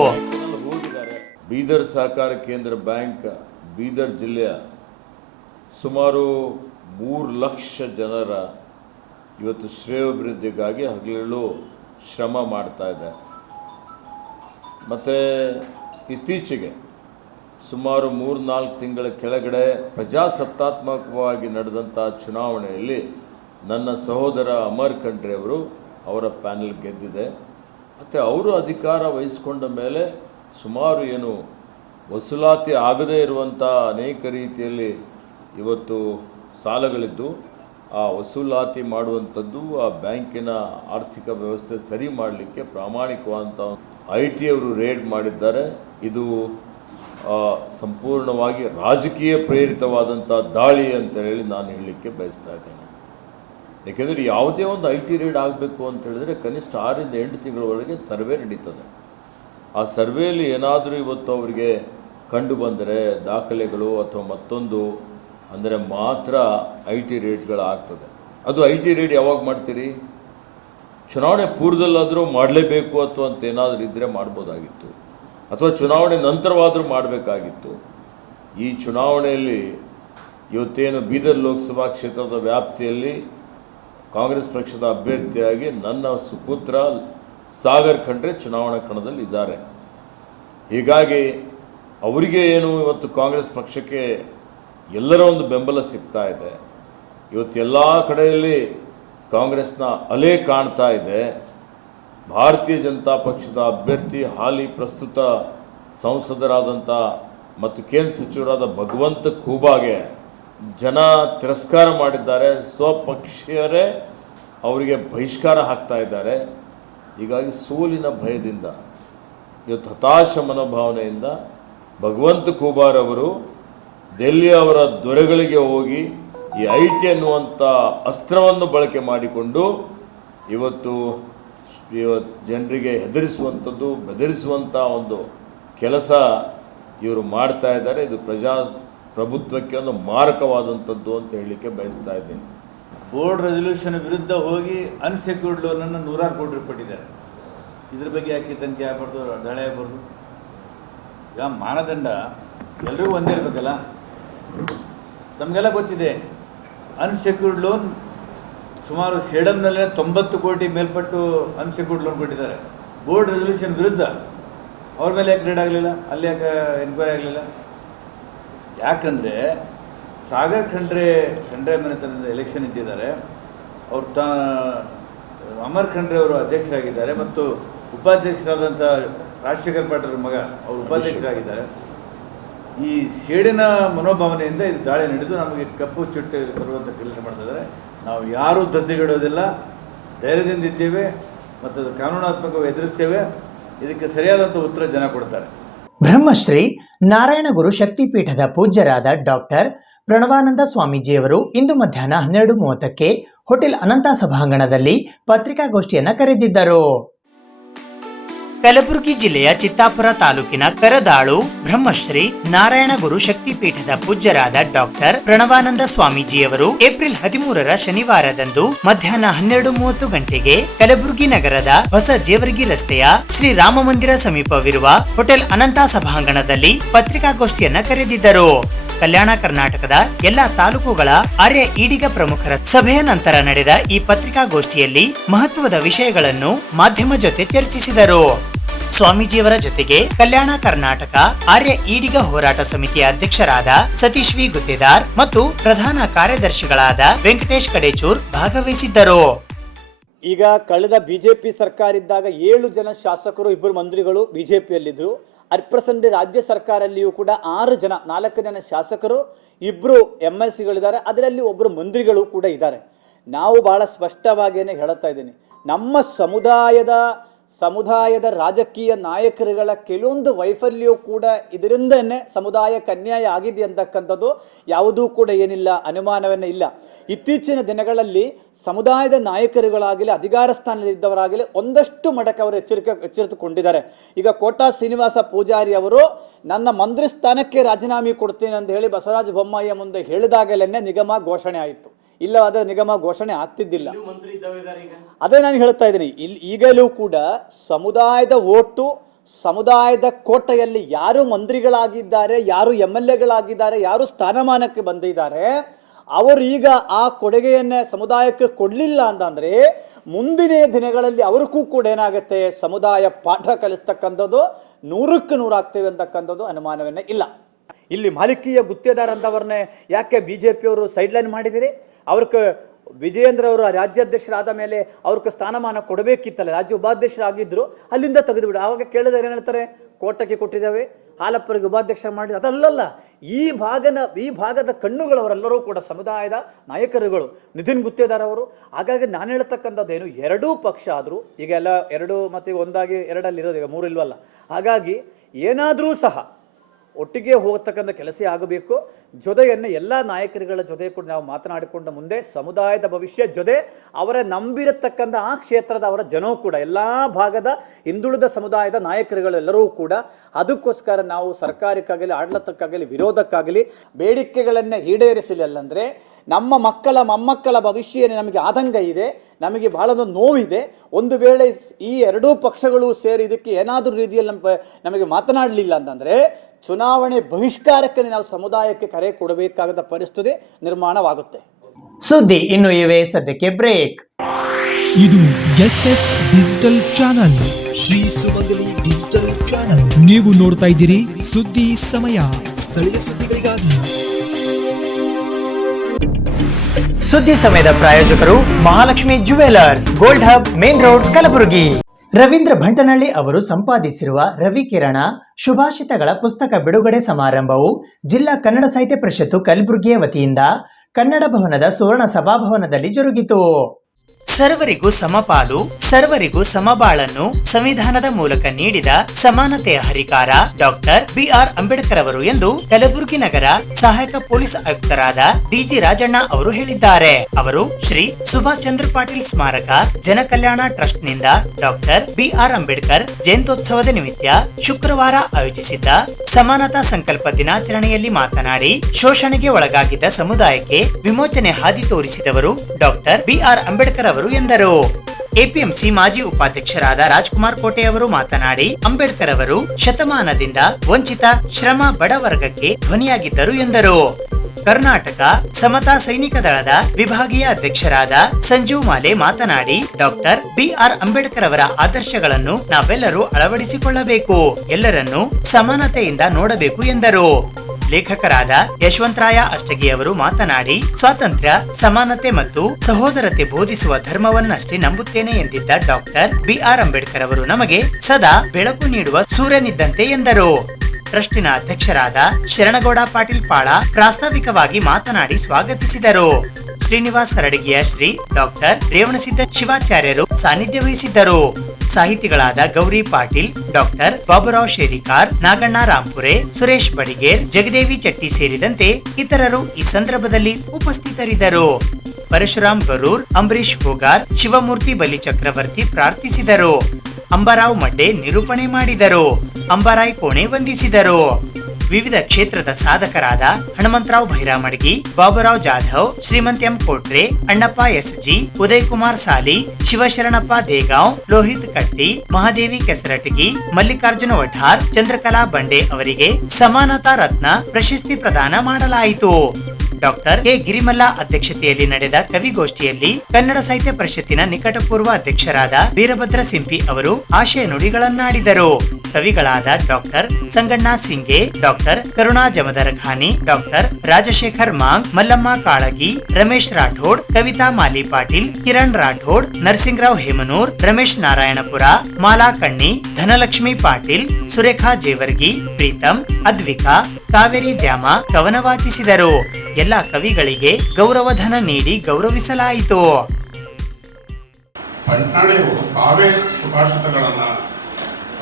ಬೀದರ್ ಸಹಕಾರ ಕೇಂದ್ರ ಬ್ಯಾಂಕ್ ಬೀದರ್ ಜಿಲ್ಲೆಯ ಸುಮಾರು 3 ಲಕ್ಷ ಜನರ ಇವತ್ತು ಶ್ರೇಯೋಭಿವೃದ್ಧಿಗಾಗಿ ಹಗಲಿರುಳು ಶ್ರಮ ಮಾಡ್ತಾ ಇದೆ. ಮತ್ತು ಇತ್ತೀಚೆಗೆ ಸುಮಾರು 3-4 ತಿಂಗಳ ಕೆಳಗಡೆ ಪ್ರಜಾಸತ್ತಾತ್ಮಕವಾಗಿ ನಡೆದಂಥ ಚುನಾವಣೆಯಲ್ಲಿ ನನ್ನ ಸಹೋದರ ಅಮರ್ ಖಂಡ್ರೆ ಅವರು ಅವರ ಪ್ಯಾನೆಲ್ ಗೆದ್ದಿದೆ. ಮತ್ತು ಅವರು ಅಧಿಕಾರ ವಹಿಸ್ಕೊಂಡ ಮೇಲೆ ಸುಮಾರು ಏನು ವಸೂಲಾತಿ ಆಗದೇ ಇರುವಂಥ ಅನೇಕ ರೀತಿಯಲ್ಲಿ ಇವತ್ತು ಸಾಲಗಳಿದ್ದು ಆ ವಸೂಲಾತಿ ಮಾಡುವಂಥದ್ದು, ಆ ಬ್ಯಾಂಕಿನ ಆರ್ಥಿಕ ವ್ಯವಸ್ಥೆ ಸರಿ ಮಾಡಲಿಕ್ಕೆ ಪ್ರಾಮಾಣಿಕವಾದಂಥ IT ಅವರು ರೇಡ್ ಮಾಡಿದ್ದಾರೆ. ಇದು ಸಂಪೂರ್ಣವಾಗಿ ರಾಜಕೀಯ ಪ್ರೇರಿತವಾದಂಥ ದಾಳಿ ಅಂತ ಹೇಳಿ ನಾನು ಹೇಳಲಿಕ್ಕೆ ಬಯಸ್ತಾ ಇದ್ದೇನೆ. ಏಕೆಂದರೆ ಯಾವುದೇ ಒಂದು IT ರೇಡ್ ಆಗಬೇಕು ಅಂತ ಹೇಳಿದ್ರೆ ಕನಿಷ್ಠ 6-8 ತಿಂಗಳವರೆಗೆ ಸರ್ವೆ ನಡೀತದೆ. ಆ ಸರ್ವೆಯಲ್ಲಿ ಏನಾದರೂ ಇವತ್ತು ಅವರಿಗೆ ಕಂಡು ಬಂದರೆ ದಾಖಲೆಗಳು ಅಥವಾ ಮತ್ತೊಂದು ಅಂದರೆ ಮಾತ್ರ IT ರೇಡ್ಗಳಾಗ್ತದೆ. ಅದು IT ರೇಡ್ ಯಾವಾಗ ಮಾಡ್ತೀರಿ? ಚುನಾವಣೆ ಪೂರ್ವದಲ್ಲಾದರೂ ಮಾಡಲೇಬೇಕು ಅಥವಾ ಅಂತ ಏನಾದರೂ ಇದ್ದರೆ ಮಾಡ್ಬೋದಾಗಿತ್ತು, ಅಥವಾ ಚುನಾವಣೆ ನಂತರವಾದರೂ ಮಾಡಬೇಕಾಗಿತ್ತು. ಈ ಚುನಾವಣೆಯಲ್ಲಿ ಇವತ್ತೇನು ಬೀದರ್ ಲೋಕಸಭಾ ಕ್ಷೇತ್ರದ ವ್ಯಾಪ್ತಿಯಲ್ಲಿ ಕಾಂಗ್ರೆಸ್ ಪಕ್ಷದ ಅಭ್ಯರ್ಥಿಯಾಗಿ ನನ್ನ ಸುಪುತ್ರ ಸಾಗರ್ ಖಂಡ್ರೆ ಚುನಾವಣಾ ಕಣದಲ್ಲಿ ಇದ್ದಾರೆ. ಹೀಗಾಗಿ ಅವರಿಗೆ ಏನು ಇವತ್ತು ಕಾಂಗ್ರೆಸ್ ಪಕ್ಷಕ್ಕೆ ಎಲ್ಲರ ಒಂದು ಬೆಂಬಲ ಸಿಗ್ತಾ ಇದೆ. ಇವತ್ತು ಎಲ್ಲ ಕಡೆಯಲ್ಲಿ ಕಾಂಗ್ರೆಸ್ನ ಅಲೆ ಕಾಣ್ತಾ ಇದೆ. ಭಾರತೀಯ ಜನತಾ ಪಕ್ಷದ ಅಭ್ಯರ್ಥಿ ಹಾಲಿ ಪ್ರಸ್ತುತ ಸಂಸದರಾದಂಥ ಮತ್ತು ಕೇಂದ್ರ ಸಚಿವರಾದ ಭಗವಂತ ಖೂಬಾಗೆ ಜನ ತಿರಸ್ಕಾರ ಮಾಡಿದ್ದಾರೆ. ಸ್ವಪಕ್ಷೀಯರೇ ಅವರಿಗೆ ಬಹಿಷ್ಕಾರ ಹಾಕ್ತಾ ಇದ್ದಾರೆ. ಹೀಗಾಗಿ ಸೋಲಿನ ಭಯದಿಂದ ಇವತ್ತು ಹತಾಶ ಮನೋಭಾವನೆಯಿಂದ ಭಗವಂತ ಖೂಬಾರ್ ಅವರು ದೆಹಲಿಯವರ ದೊರೆಗಳಿಗೆ ಹೋಗಿ ಈ IT ಅನ್ನುವಂಥ ಅಸ್ತ್ರವನ್ನು ಬಳಕೆ ಮಾಡಿಕೊಂಡು ಇವತ್ತು ಜನರಿಗೆ ಹೆದರಿಸುವಂಥದ್ದು, ಬೆದರಿಸುವಂಥ ಒಂದು ಕೆಲಸ ಇವರು ಮಾಡ್ತಾ ಇದ್ದಾರೆ. ಇದು ಪ್ರಜಾಪ್ರಭುತ್ವಕ್ಕೆ ಒಂದು ಮಾರಕವಾದಂಥದ್ದು ಅಂತ ಹೇಳಲಿಕ್ಕೆ ಬಯಸ್ತಾ ಇದ್ದೀನಿ. ಬೋರ್ಡ್ ರೆಸಲ್ಯೂಷನ್ ವಿರುದ್ಧ ಹೋಗಿ ಅನ್ಸೆಕ್ಯೂರ್ಡ್ ಲೋನನ್ನು 100 ಕೋಟಿ ರೂಪಾಯಿ ಕೊಟ್ಟಿದ್ದಾರೆ. ಇದ್ರ ಬಗ್ಗೆ ಯಾಕೆ ತನಿಖೆ ಆಗ್ಬಾರ್ದು, ದಾಳಿ ಆಗ್ಬಾರ್ದು? ಈಗ ಮಾನದಂಡ ಎಲ್ರಿಗೂ ಒಂದೇ ಇರಬೇಕಲ್ಲ. ನಮಗೆಲ್ಲ ಗೊತ್ತಿದೆ, ಅನ್ಸೆಕ್ಯೂರ್ಡ್ ಲೋನ್ ಸುಮಾರು ಸೇಡಮ್ನಲ್ಲೇ 90 ಕೋಟಿ ಮೇಲ್ಪಟ್ಟು ಅನ್ಸೆಕ್ಯೂರ್ಡ್ ಲೋನ್ ಕೊಟ್ಟಿದ್ದಾರೆ. ಬೋರ್ಡ್ ರೆಸಲ್ಯೂಷನ್ ವಿರುದ್ಧ ಅವ್ರ ಮೇಲೆ ಯಾಕೆ ರೇಡ್ ಆಗಲಿಲ್ಲ? ಅಲ್ಲಿ ಯಾಕೆ ಎನ್ಕ್ವೈರಿ ಆಗಲಿಲ್ಲ? ಯಾಕಂದರೆ ಸಾಗರ್ ಖಂಡ್ರೆ ಮನೆತನದಿಂದ ಎಲೆಕ್ಷನ್ ಇಟ್ಟಿದ್ದಾರೆ. ಅವರು ಅಮರ್ ಖಂಡ್ರೆ ಅವರು ಅಧ್ಯಕ್ಷರಾಗಿದ್ದಾರೆ ಮತ್ತು ಉಪಾಧ್ಯಕ್ಷರಾದಂಥ ರಾಜಶೇಖರ್ ಪಾಟೀಲ್ ಮಗ ಅವರು ಉಪಾಧ್ಯಕ್ಷರಾಗಿದ್ದಾರೆ. ಈ ಸೇಡಿನ ಮನೋಭಾವನೆಯಿಂದ ಇದು ದಾಳಿ ನಡೆದು ನಮಗೆ ಕಪ್ಪು ಚುಟ್ಟು ತರುವಂಥ ಕೆಲಸ ಮಾಡ್ತಾ ಇದ್ದಾರೆ. ನಾವು ಯಾರೂ ಧದ್ದೆಗಿಡೋದಿಲ್ಲ, ಧೈರ್ಯದಿಂದ ಇದ್ದೇವೆ ಮತ್ತು ಕಾನೂನಾತ್ಮಕವಾಗಿ ಎದುರಿಸ್ತೇವೆ. ಇದಕ್ಕೆ ಸರಿಯಾದಂಥ ಉತ್ತರ ಜನ ಕೊಡ್ತಾರೆ. ಬ್ರಹ್ಮಶ್ರೀ ನಾರಾಯಣಗುರು ಶಕ್ತಿಪೀಠದ ಪೂಜ್ಯರಾದ ಡಾಕ್ಟರ್ ಪ್ರಣವಾನಂದ ಸ್ವಾಮೀಜಿಯವರು ಇಂದು ಮಧ್ಯಾಹ್ನ 12:30ಕ್ಕೆ ಹೋಟೆಲ್ ಅನಂತ ಸಭಾಂಗಣದಲ್ಲಿ ಪತ್ರಿಕಾಗೋಷ್ಠಿಯನ್ನು ಕರೆದಿದ್ದರು. ಕಲಬುರಗಿ ಜಿಲ್ಲೆಯ ಚಿತ್ತಾಪುರ ತಾಲೂಕಿನ ಕರದಾಳು ಬ್ರಹ್ಮಶ್ರೀ ನಾರಾಯಣಗುರು ಶಕ್ತಿಪೀಠದ ಪೂಜ್ಯರಾದ ಡಾಕ್ಟರ್ ಪ್ರಣವಾನಂದ ಸ್ವಾಮೀಜಿಯವರು ಏಪ್ರಿಲ್ 13ರ ಶನಿವಾರದಂದು ಮಧ್ಯಾಹ್ನ 12:30 ಕಲಬುರಗಿ ನಗರದ ಹೊಸ ಜೇವರ್ಗಿ ರಸ್ತೆಯ ಶ್ರೀ ರಾಮ ಮಂದಿರ ಸಮೀಪವಿರುವ ಹೋಟೆಲ್ ಅನಂತ ಸಭಾಂಗಣದಲ್ಲಿ ಪತ್ರಿಕಾಗೋಷ್ಠಿಯನ್ನ ಕರೆದಿದ್ದರು. ಕಲ್ಯಾಣ ಕರ್ನಾಟಕದ ಎಲ್ಲಾ ತಾಲೂಕುಗಳ ಆರ್ಯ ಈಡಿಗ ಪ್ರಮುಖರ ಸಭೆಯ ನಂತರ ನಡೆದ ಈ ಪತ್ರಿಕಾಗೋಷ್ಠಿಯಲ್ಲಿ ಮಹತ್ವದ ವಿಷಯಗಳನ್ನು ಮಾಧ್ಯಮ ಜೊತೆ ಚರ್ಚಿಸಿದರು. ಸ್ವಾಮೀಜಿಯವರ ಜೊತೆಗೆ ಕಲ್ಯಾಣ ಕರ್ನಾಟಕ ಆರ್ಯ ಈಡಿಗ ಹೋರಾಟ ಸಮಿತಿಯ ಅಧ್ಯಕ್ಷರಾದ ಸತೀಶ್ ವಿ ಗುತ್ತೇದಾರ್ ಮತ್ತು ಪ್ರಧಾನ ಕಾರ್ಯದರ್ಶಿಗಳಾದ ವೆಂಕಟೇಶ್ ಕಡೇಚೂರ್ ಭಾಗವಹಿಸಿದ್ದರು. ಈಗ ಕಳೆದ ಬಿಜೆಪಿ ಸರ್ಕಾರ ಇದ್ದಾಗ 7 ಜನ ಶಾಸಕರು 2 ಮಂತ್ರಿಗಳು ಬಿಜೆಪಿಯಲ್ಲಿದ್ದರು. ಅಟ್ ರಾಜ್ಯ ಸರ್ಕಾರಲ್ಲಿಯೂ ಕೂಡ 6 ಜನ 4 ಜನ ಶಾಸಕರು 2 MLCಗಳಿದ್ದಾರೆ. ಅದರಲ್ಲಿ 1 ಮಂತ್ರಿಗಳು ಕೂಡ ಇದ್ದಾರೆ. ನಾವು ಬಹಳ ಸ್ಪಷ್ಟವಾಗಿಯೇ ಹೇಳುತ್ತಾ ಇದ್ದೀನಿ, ನಮ್ಮ ಸಮುದಾಯದ ರಾಜಕೀಯ ನಾಯಕರುಗಳ ಕೆಲವೊಂದು ವೈಫಲ್ಯವೂ ಕೂಡ ಇದರಿಂದನೇ ಸಮುದಾಯಕ್ಕೆ ಅನ್ಯಾಯ ಆಗಿದೆ ಅಂತಕ್ಕಂಥದ್ದು ಯಾವುದೂ ಕೂಡ ಏನಿಲ್ಲ, ಅನುಮಾನವನ್ನೇ ಇಲ್ಲ. ಇತ್ತೀಚಿನ ಸಮುದಾಯದ ನಾಯಕರುಗಳಾಗಲಿ ಅಧಿಕಾರ ಸ್ಥಾನದಲ್ಲಿದ್ದವರಾಗಲಿ ಒಂದಷ್ಟು ಮಟ್ಟಕ್ಕೆ ಅವರು ಎಚ್ಚರಿತುಕೊಂಡಿದ್ದಾರೆ. ಈಗ ಕೋಟಾ ಶ್ರೀನಿವಾಸ ಪೂಜಾರಿ ಅವರು ನನ್ನ ಮಂತ್ರಿ ಸ್ಥಾನಕ್ಕೆ ರಾಜೀನಾಮೆ ಕೊಡ್ತೀನಿ ಅಂತ ಹೇಳಿ ಬಸವರಾಜ ಬೊಮ್ಮಾಯಿಯ ಮುಂದೆ ಹೇಳಿದಾಗಲೇ ನಿಗಮ ಘೋಷಣೆ ಆಯಿತು. ಇಲ್ಲವಾದರೆ ನಿಗಮ ಘೋಷಣೆ ಆಗ್ತಿದ್ದಿಲ್ಲ. ಅದೇ ನಾನು ಹೇಳ್ತಾ ಇದ್ದೀನಿ, ಈಗಲೂ ಕೂಡ ಸಮುದಾಯದ ಓಟು, ಸಮುದಾಯದ ಕೋಟೆಯಲ್ಲಿ ಯಾರು ಮಂತ್ರಿಗಳಾಗಿದ್ದಾರೆ, ಯಾರು MLAಗಳಾಗಿದ್ದಾರೆ, ಯಾರು ಸ್ಥಾನಮಾನಕ್ಕೆ ಬಂದಿದ್ದಾರೆ, ಅವರು ಈಗ ಆ ಕೊಡುಗೆಯನ್ನೇ ಸಮುದಾಯಕ್ಕೆ ಕೊಡಲಿಲ್ಲ ಅಂತಂದರೆ ಮುಂದಿನ ದಿನಗಳಲ್ಲಿ ಅವ್ರಿಗೂ ಕೂಡ ಏನಾಗುತ್ತೆ, ಸಮುದಾಯ ಪಾಠ ಕಲಿಸ್ತಕ್ಕಂಥದ್ದು 100ಕ್ಕೆ 100 ಆಗ್ತೇವೆ ಅಂತಕ್ಕಂಥದ್ದು ಅನುಮಾನವನ್ನೇ ಇಲ್ಲ. ಇಲ್ಲಿ ಮಾಲಿಕೀಯ ಗುತ್ತೇದಾರ್ ಅಂತವ್ರನ್ನೇ ಯಾಕೆ BJPಯವರು ಸೈಡ್ಲೈನ್ ಮಾಡಿದಿರಿ? ಅವ್ರಿಗೆ ವಿಜಯೇಂದ್ರ ಅವರು ರಾಜ್ಯಾಧ್ಯಕ್ಷರಾದ ಮೇಲೆ ಅವ್ರಿಗೆ ಸ್ಥಾನಮಾನ ಕೊಡಬೇಕಿತ್ತಲ್ಲ, ರಾಜ್ಯ ಉಪಾಧ್ಯಕ್ಷರಾಗಿದ್ದರು, ಅಲ್ಲಿಂದ ತೆಗೆದುಬಿಡು. ಆವಾಗ ಕೇಳಿದ್ರೆ ಏನು ಹೇಳ್ತಾರೆ, ಕೋಟಕ್ಕೆ ಕೊಟ್ಟಿದ್ದಾವೆ, ಹಾಲಪ್ಪರಿಗೆ ಉಪಾಧ್ಯಕ್ಷ ಮಾಡಿ. ಅದಲ್ಲಲ್ಲ, ಈ ಭಾಗದ ಕಣ್ಣುಗಳವರೆಲ್ಲರೂ ಕೂಡ ಸಮುದಾಯದ ನಾಯಕರುಗಳು, ನಿತಿನ್ ಗುತ್ತೇದಾರ್ ಅವರು. ಹಾಗಾಗಿ ನಾನು ಹೇಳ್ತಕ್ಕಂಥದ್ದೇನು, 2 ಪಕ್ಷ ಆದರೂ ಈಗ ಎಲ್ಲ 2 ಮತ್ತು 1 2 ಇರೋದು, ಈಗ 3 ಇಲ್ವಲ್ಲ. ಹಾಗಾಗಿ ಏನಾದರೂ ಸಹ ಒಟ್ಟಿಗೆ ಹೋಗತಕ್ಕಂಥ ಕೆಲಸ ಆಗಬೇಕು. ಜೊತೆಯನ್ನು ಎಲ್ಲ ನಾಯಕರುಗಳ ಜೊತೆ ಕೂಡ ನಾವು ಮಾತನಾಡಿಕೊಂಡ ಮುಂದೆ ಸಮುದಾಯದ ಭವಿಷ್ಯ ಜೊತೆ ಅವರ ನಂಬಿರತಕ್ಕಂಥ ಆ ಕ್ಷೇತ್ರದ ಅವರ ಜನವೂ ಕೂಡ ಎಲ್ಲ ಭಾಗದ ಹಿಂದುಳಿದ ಸಮುದಾಯದ ನಾಯಕರುಗಳೆಲ್ಲರೂ ಕೂಡ ಅದಕ್ಕೋಸ್ಕರ ನಾವು ಸರ್ಕಾರಕ್ಕಾಗಲಿ ಆಡಳಿತಕ್ಕಾಗಲಿ ವಿರೋಧಕ್ಕಾಗಲಿ ಬೇಡಿಕೆಗಳನ್ನು ಈಡೇರಿಸಲಿಲ್ಲಂದರೆ ನಮ್ಮ ಮಕ್ಕಳ ಮೊಮ್ಮಕ್ಕಳ ಭವಿಷ್ಯ ನಮಗೆ ಆತಂಕ ಇದೆ, ನಮಗೆ ಬಹಳೊಂದು ನೋವಿದೆ. ಒಂದು ವೇಳೆ ಈ 2 ಪಕ್ಷಗಳು ಸೇರಿ ಇದಕ್ಕೆ ಏನಾದರೂ ರೀತಿಯಲ್ಲಿ ನಮಗೆ ಮಾತನಾಡಲಿಲ್ಲ ಅಂತಂದರೆ ಚುನಾವಣೆ ಬಹಿಷ್ಕಾರಕ್ಕೆ ನಾವು ಸಮುದಾಯಕ್ಕೆ ಕರೆ ಕೊಡಬೇಕಾದ ಪರಿಸ್ಥಿತಿ ನಿರ್ಮಾಣವಾಗುತ್ತೆ. ಸುದ್ದಿ ಇನ್ನು ಇವೆ, ಸದ್ಯಕ್ಕೆ ಬ್ರೇಕ್. ಇದು SS ಡಿಜಿಟಲ್ ಚಾನಲ್, ಶ್ರೀ ಸುಮಂಗಲಿ ಡಿಜಿಟಲ್ ಚಾನಲ್. ನೀವು ನೋಡ್ತಾ ಇದ್ದೀರಿ ಸುದ್ದಿ ಸಮಯ, ಸ್ಥಳೀಯ ಸುದ್ದಿಗಳಿಗಾಗಿ. ಸುದ್ದಿ ಸಮಯದ ಪ್ರಾಯೋಜಕರು Mahalakshmi jewellers, gold hub, main road, Kalaburagi. Ravindra Bhantanahalli ಅವರು ಸಂಪಾದಿಸಿರುವ ರವಿಕಿರಣ ಶುಭಾಷಿತಗಳ ಪುಸ್ತಕ ಬಿಡುಗಡೆ ಸಮಾರಂಭವು ಜಿಲ್ಲಾ ಕನ್ನಡ ಸಾಹಿತ್ಯ ಪರಿಷತ್ತು ಕಲಬುರಗಿಯ ವತಿಯಿಂದ ಕನ್ನಡ ಭವನದ ಸುವರ್ಣ ಸಭಾಭವನದಲ್ಲಿ ಜರುಗಿತು. ಸರ್ವರಿಗೂ ಸಮಪಾಲು, ಸರ್ವರಿಗೂ ಸಮಬಾಳನ್ನು ಸಂವಿಧಾನದ ಮೂಲಕ ನೀಡಿದ ಸಮಾನತೆಯ ಹರಿಕಾರ ಡಾಕ್ಟರ್ BR ಅಂಬೇಡ್ಕರ್ ಅವರು ಎಂದು ಕಲಬುರಗಿ ನಗರ ಸಹಾಯಕ ಪೊಲೀಸ್ ಆಯುಕ್ತರಾದ DG ರಾಜಣ್ಣ ಅವರು ಹೇಳಿದ್ದಾರೆ. ಅವರು ಶ್ರೀ ಸುಭಾಷ್ ಚಂದ್ರ ಪಾಟೀಲ್ ಸ್ಮಾರಕ ಜನಕಲ್ಯಾಣ ಟ್ರಸ್ಟ್ ನಿಂದ ಡಾಕ್ಟರ್ BR ಅಂಬೇಡ್ಕರ್ ಜಯಂತ್ಯೋತ್ಸವದ ನಿಮಿತ್ತ ಶುಕ್ರವಾರ ಆಯೋಜಿಸಿದ್ದ ಸಮಾನತಾ ಸಂಕಲ್ಪ ದಿನಾಚರಣೆಯಲ್ಲಿ ಮಾತನಾಡಿ, ಶೋಷಣೆಗೆ ಒಳಗಾಗಿದ್ದ ಸಮುದಾಯಕ್ಕೆ ವಿಮೋಚನೆ ಹಾದಿ ತೋರಿಸಿದವರು ಡಾಕ್ಟರ್ BR ಅಂಬೇಡ್ಕರ್ ಅವರು ಎಂದರು. APMC ಮಾಜಿ ಉಪಾಧ್ಯಕ್ಷರಾದ ರಾಜ್ಕುಮಾರ್ ಕೋಟೆ ಅವರು ಮಾತನಾಡಿ, ಅಂಬೇಡ್ಕರ್ ಅವರು ಶತಮಾನದಿಂದ ವಂಚಿತ ಶ್ರಮ ಬಡ ವರ್ಗಕ್ಕೆ ಧ್ವನಿಯಾಗಿದ್ದರು ಎಂದರು. ಕರ್ನಾಟಕ ಸಮತಾ ಸೈನಿಕ ದಳದ ವಿಭಾಗೀಯ ಅಧ್ಯಕ್ಷರಾದ ಸಂಜೀವ್ ಮಾಲೆ ಮಾತನಾಡಿ, ಡಾಕ್ಟರ್ BR ಅಂಬೇಡ್ಕರ್ ಅವರ ಆದರ್ಶಗಳನ್ನು ನಾವೆಲ್ಲರೂ ಅಳವಡಿಸಿಕೊಳ್ಳಬೇಕು, ಎಲ್ಲರನ್ನೂ ಸಮಾನತೆಯಿಂದ ನೋಡಬೇಕು ಎಂದರು. ಲೇಖಕರಾದ ಯಶವಂತರಾಯ ಅಷ್ಟಗಿ ಅವರು ಮಾತನಾಡಿ, ಸ್ವಾತಂತ್ರ್ಯ, ಸಮಾನತೆ ಮತ್ತು ಸಹೋದರತೆ ಬೋಧಿಸುವ ಧರ್ಮವನ್ನಷ್ಟೇ ನಂಬುತ್ತೇನೆ ಎಂದಿದ್ದ ಡಾಕ್ಟರ್ BR ಅಂಬೇಡ್ಕರ್ ಅವರು ನಮಗೆ ಸದಾ ಬೆಳಕು ನೀಡುವ ಸೂರ್ಯನಿದ್ದಂತೆ ಎಂದರು. ಟ್ರಸ್ಟಿನ ಅಧ್ಯಕ್ಷರಾದ ಶರಣಗೌಡ ಪಾಟೀಲ್ ಪಾಳ ಪ್ರಾಸ್ತಾವಿಕವಾಗಿ ಮಾತನಾಡಿ ಸ್ವಾಗತಿಸಿದರು. ಶ್ರೀನಿವಾಸ್ ಸರಡಗಿಯ ಶ್ರೀ ಡಾಕ್ಟರ್ ರೇವಣಸಿದ್ದ ಶಿವಾಚಾರ್ಯರು ಸಾನ್ನಿಧ್ಯ ವಹಿಸಿದ್ದರು. ಸಾಹಿತಿಗಳಾದ ಗೌರಿ ಪಾಟೀಲ್, ಡಾಕ್ಟರ್ ಬಾಬುರಾವ್ ಶೇರಿಕಾರ್, ನಾಗಣ್ಣ ರಾಂಪುರೆ, ಸುರೇಶ್ ಬಡಿಗೇರ್, ಜಗದೇವಿ ಚಟ್ಟಿ ಸೇರಿದಂತೆ ಇತರರು ಈ ಸಂದರ್ಭದಲ್ಲಿ ಉಪಸ್ಥಿತರಿದ್ದರು. ಪರಶುರಾಮ್ ಗರೂರ್, ಅಂಬರೀಶ್ ಹೋಗಾರ್, ಶಿವಮೂರ್ತಿ ಬಲಿಚಕ್ರವರ್ತಿ ಪ್ರಾರ್ಥಿಸಿದರು. ಅಂಬಾರಾವ್ ಮಡ್ಡೆ ನಿರೂಪಣೆ ಮಾಡಿದರು. ಅಂಬಾರಾಯ್ ಕೋಣೆ ವಂದಿಸಿದರು. ವಿವಿಧ ಕ್ಷೇತ್ರದ ಸಾಧಕರಾದ ಹನುಮಂತರಾವ್ ಭೈರಾಮಡ್ಗಿ, ಬಾಬುರಾವ್ ಜಾಧವ್, ಶ್ರೀಮಂತ್ ಎಂ ಕೋಟ್ರೆ, ಅಣ್ಣಪ್ಪ ಎಸ್ಜಿ, ಉದಯ್ ಕುಮಾರ್ ಸಾಲಿ, ಶಿವಶರಣಪ್ಪ ದೇಗಾಂವ್, ಲೋಹಿತ್ ಕಟ್ಟಿ, ಮಹಾದೇವಿ ಕೆಸರಟಗಿ, ಮಲ್ಲಿಕಾರ್ಜುನ ವಠಾರ್, ಚಂದ್ರಕಲಾ ಬಂಡೆ ಅವರಿಗೆ ಸಮಾನತಾ ರತ್ನ ಪ್ರಶಸ್ತಿ ಪ್ರದಾನ ಮಾಡಲಾಯಿತು. ಡಾಕ್ಟರ್ ಕೆ ಗಿರಿಮಲ್ಲ ಅಧ್ಯಕ್ಷತೆಯಲ್ಲಿ ನಡೆದ ಕವಿಗೋಷ್ಠಿಯಲ್ಲಿ ಕನ್ನಡ ಸಾಹಿತ್ಯ ಪರಿಷತ್ತಿನ ನಿಕಟಪೂರ್ವ ಅಧ್ಯಕ್ಷರಾದ ವೀರಭದ್ರ ಸಿಂಪಿ ಅವರು ಆಶಯ ನುಡಿಗಳನ್ನಾಡಿದರು. ಕವಿಗಳಾದ ಡಾಕ್ಟರ್ ಸಂಗಣ್ಣ ಸಿಂಗೆ, ಡಾಕ್ಟರ್ ಕರುಣಾ ಜಮದರ ಖಾನಿ, ಡಾಕ್ಟರ್ ರಾಜಶೇಖರ್ ಮಾಂಗ್, ಮಲ್ಲಮ್ಮ ಕಾಳಗಿ, ರಮೇಶ್ ರಾಠೋಡ್, ಕವಿತಾ ಮಾಲಿ ಪಾಟೀಲ್, ಕಿರಣ್ ರಾಠೋಡ್, ನರಸಿಂಗರಾವ್ ಹೇಮನೂರ್, ರಮೇಶ್ ನಾರಾಯಣಪುರ, ಮಾಲಾ ಕಣ್ಣಿ, ಧನಲಕ್ಷ್ಮಿ ಪಾಟೀಲ್, ಸುರೇಖಾ ಜೇವರ್ಗಿ, ಪ್ರೀತಂ, ಅದ್ವಿಕಾ, ಕಾವೇರಿ ದ್ಯಾಮ ಕವನ ವಾಚಿಸಿದರು. ಎಲ್ಲ ಕವಿಗಳಿಗೆ ಗೌರವಧನ ನೀಡಿ ಗೌರವಿಸಲಾಯಿತು. ಪಂಟ್ನಾಡಿಯವರು ತಾವೇ ಸುಭಾಷಿತಗಳನ್ನ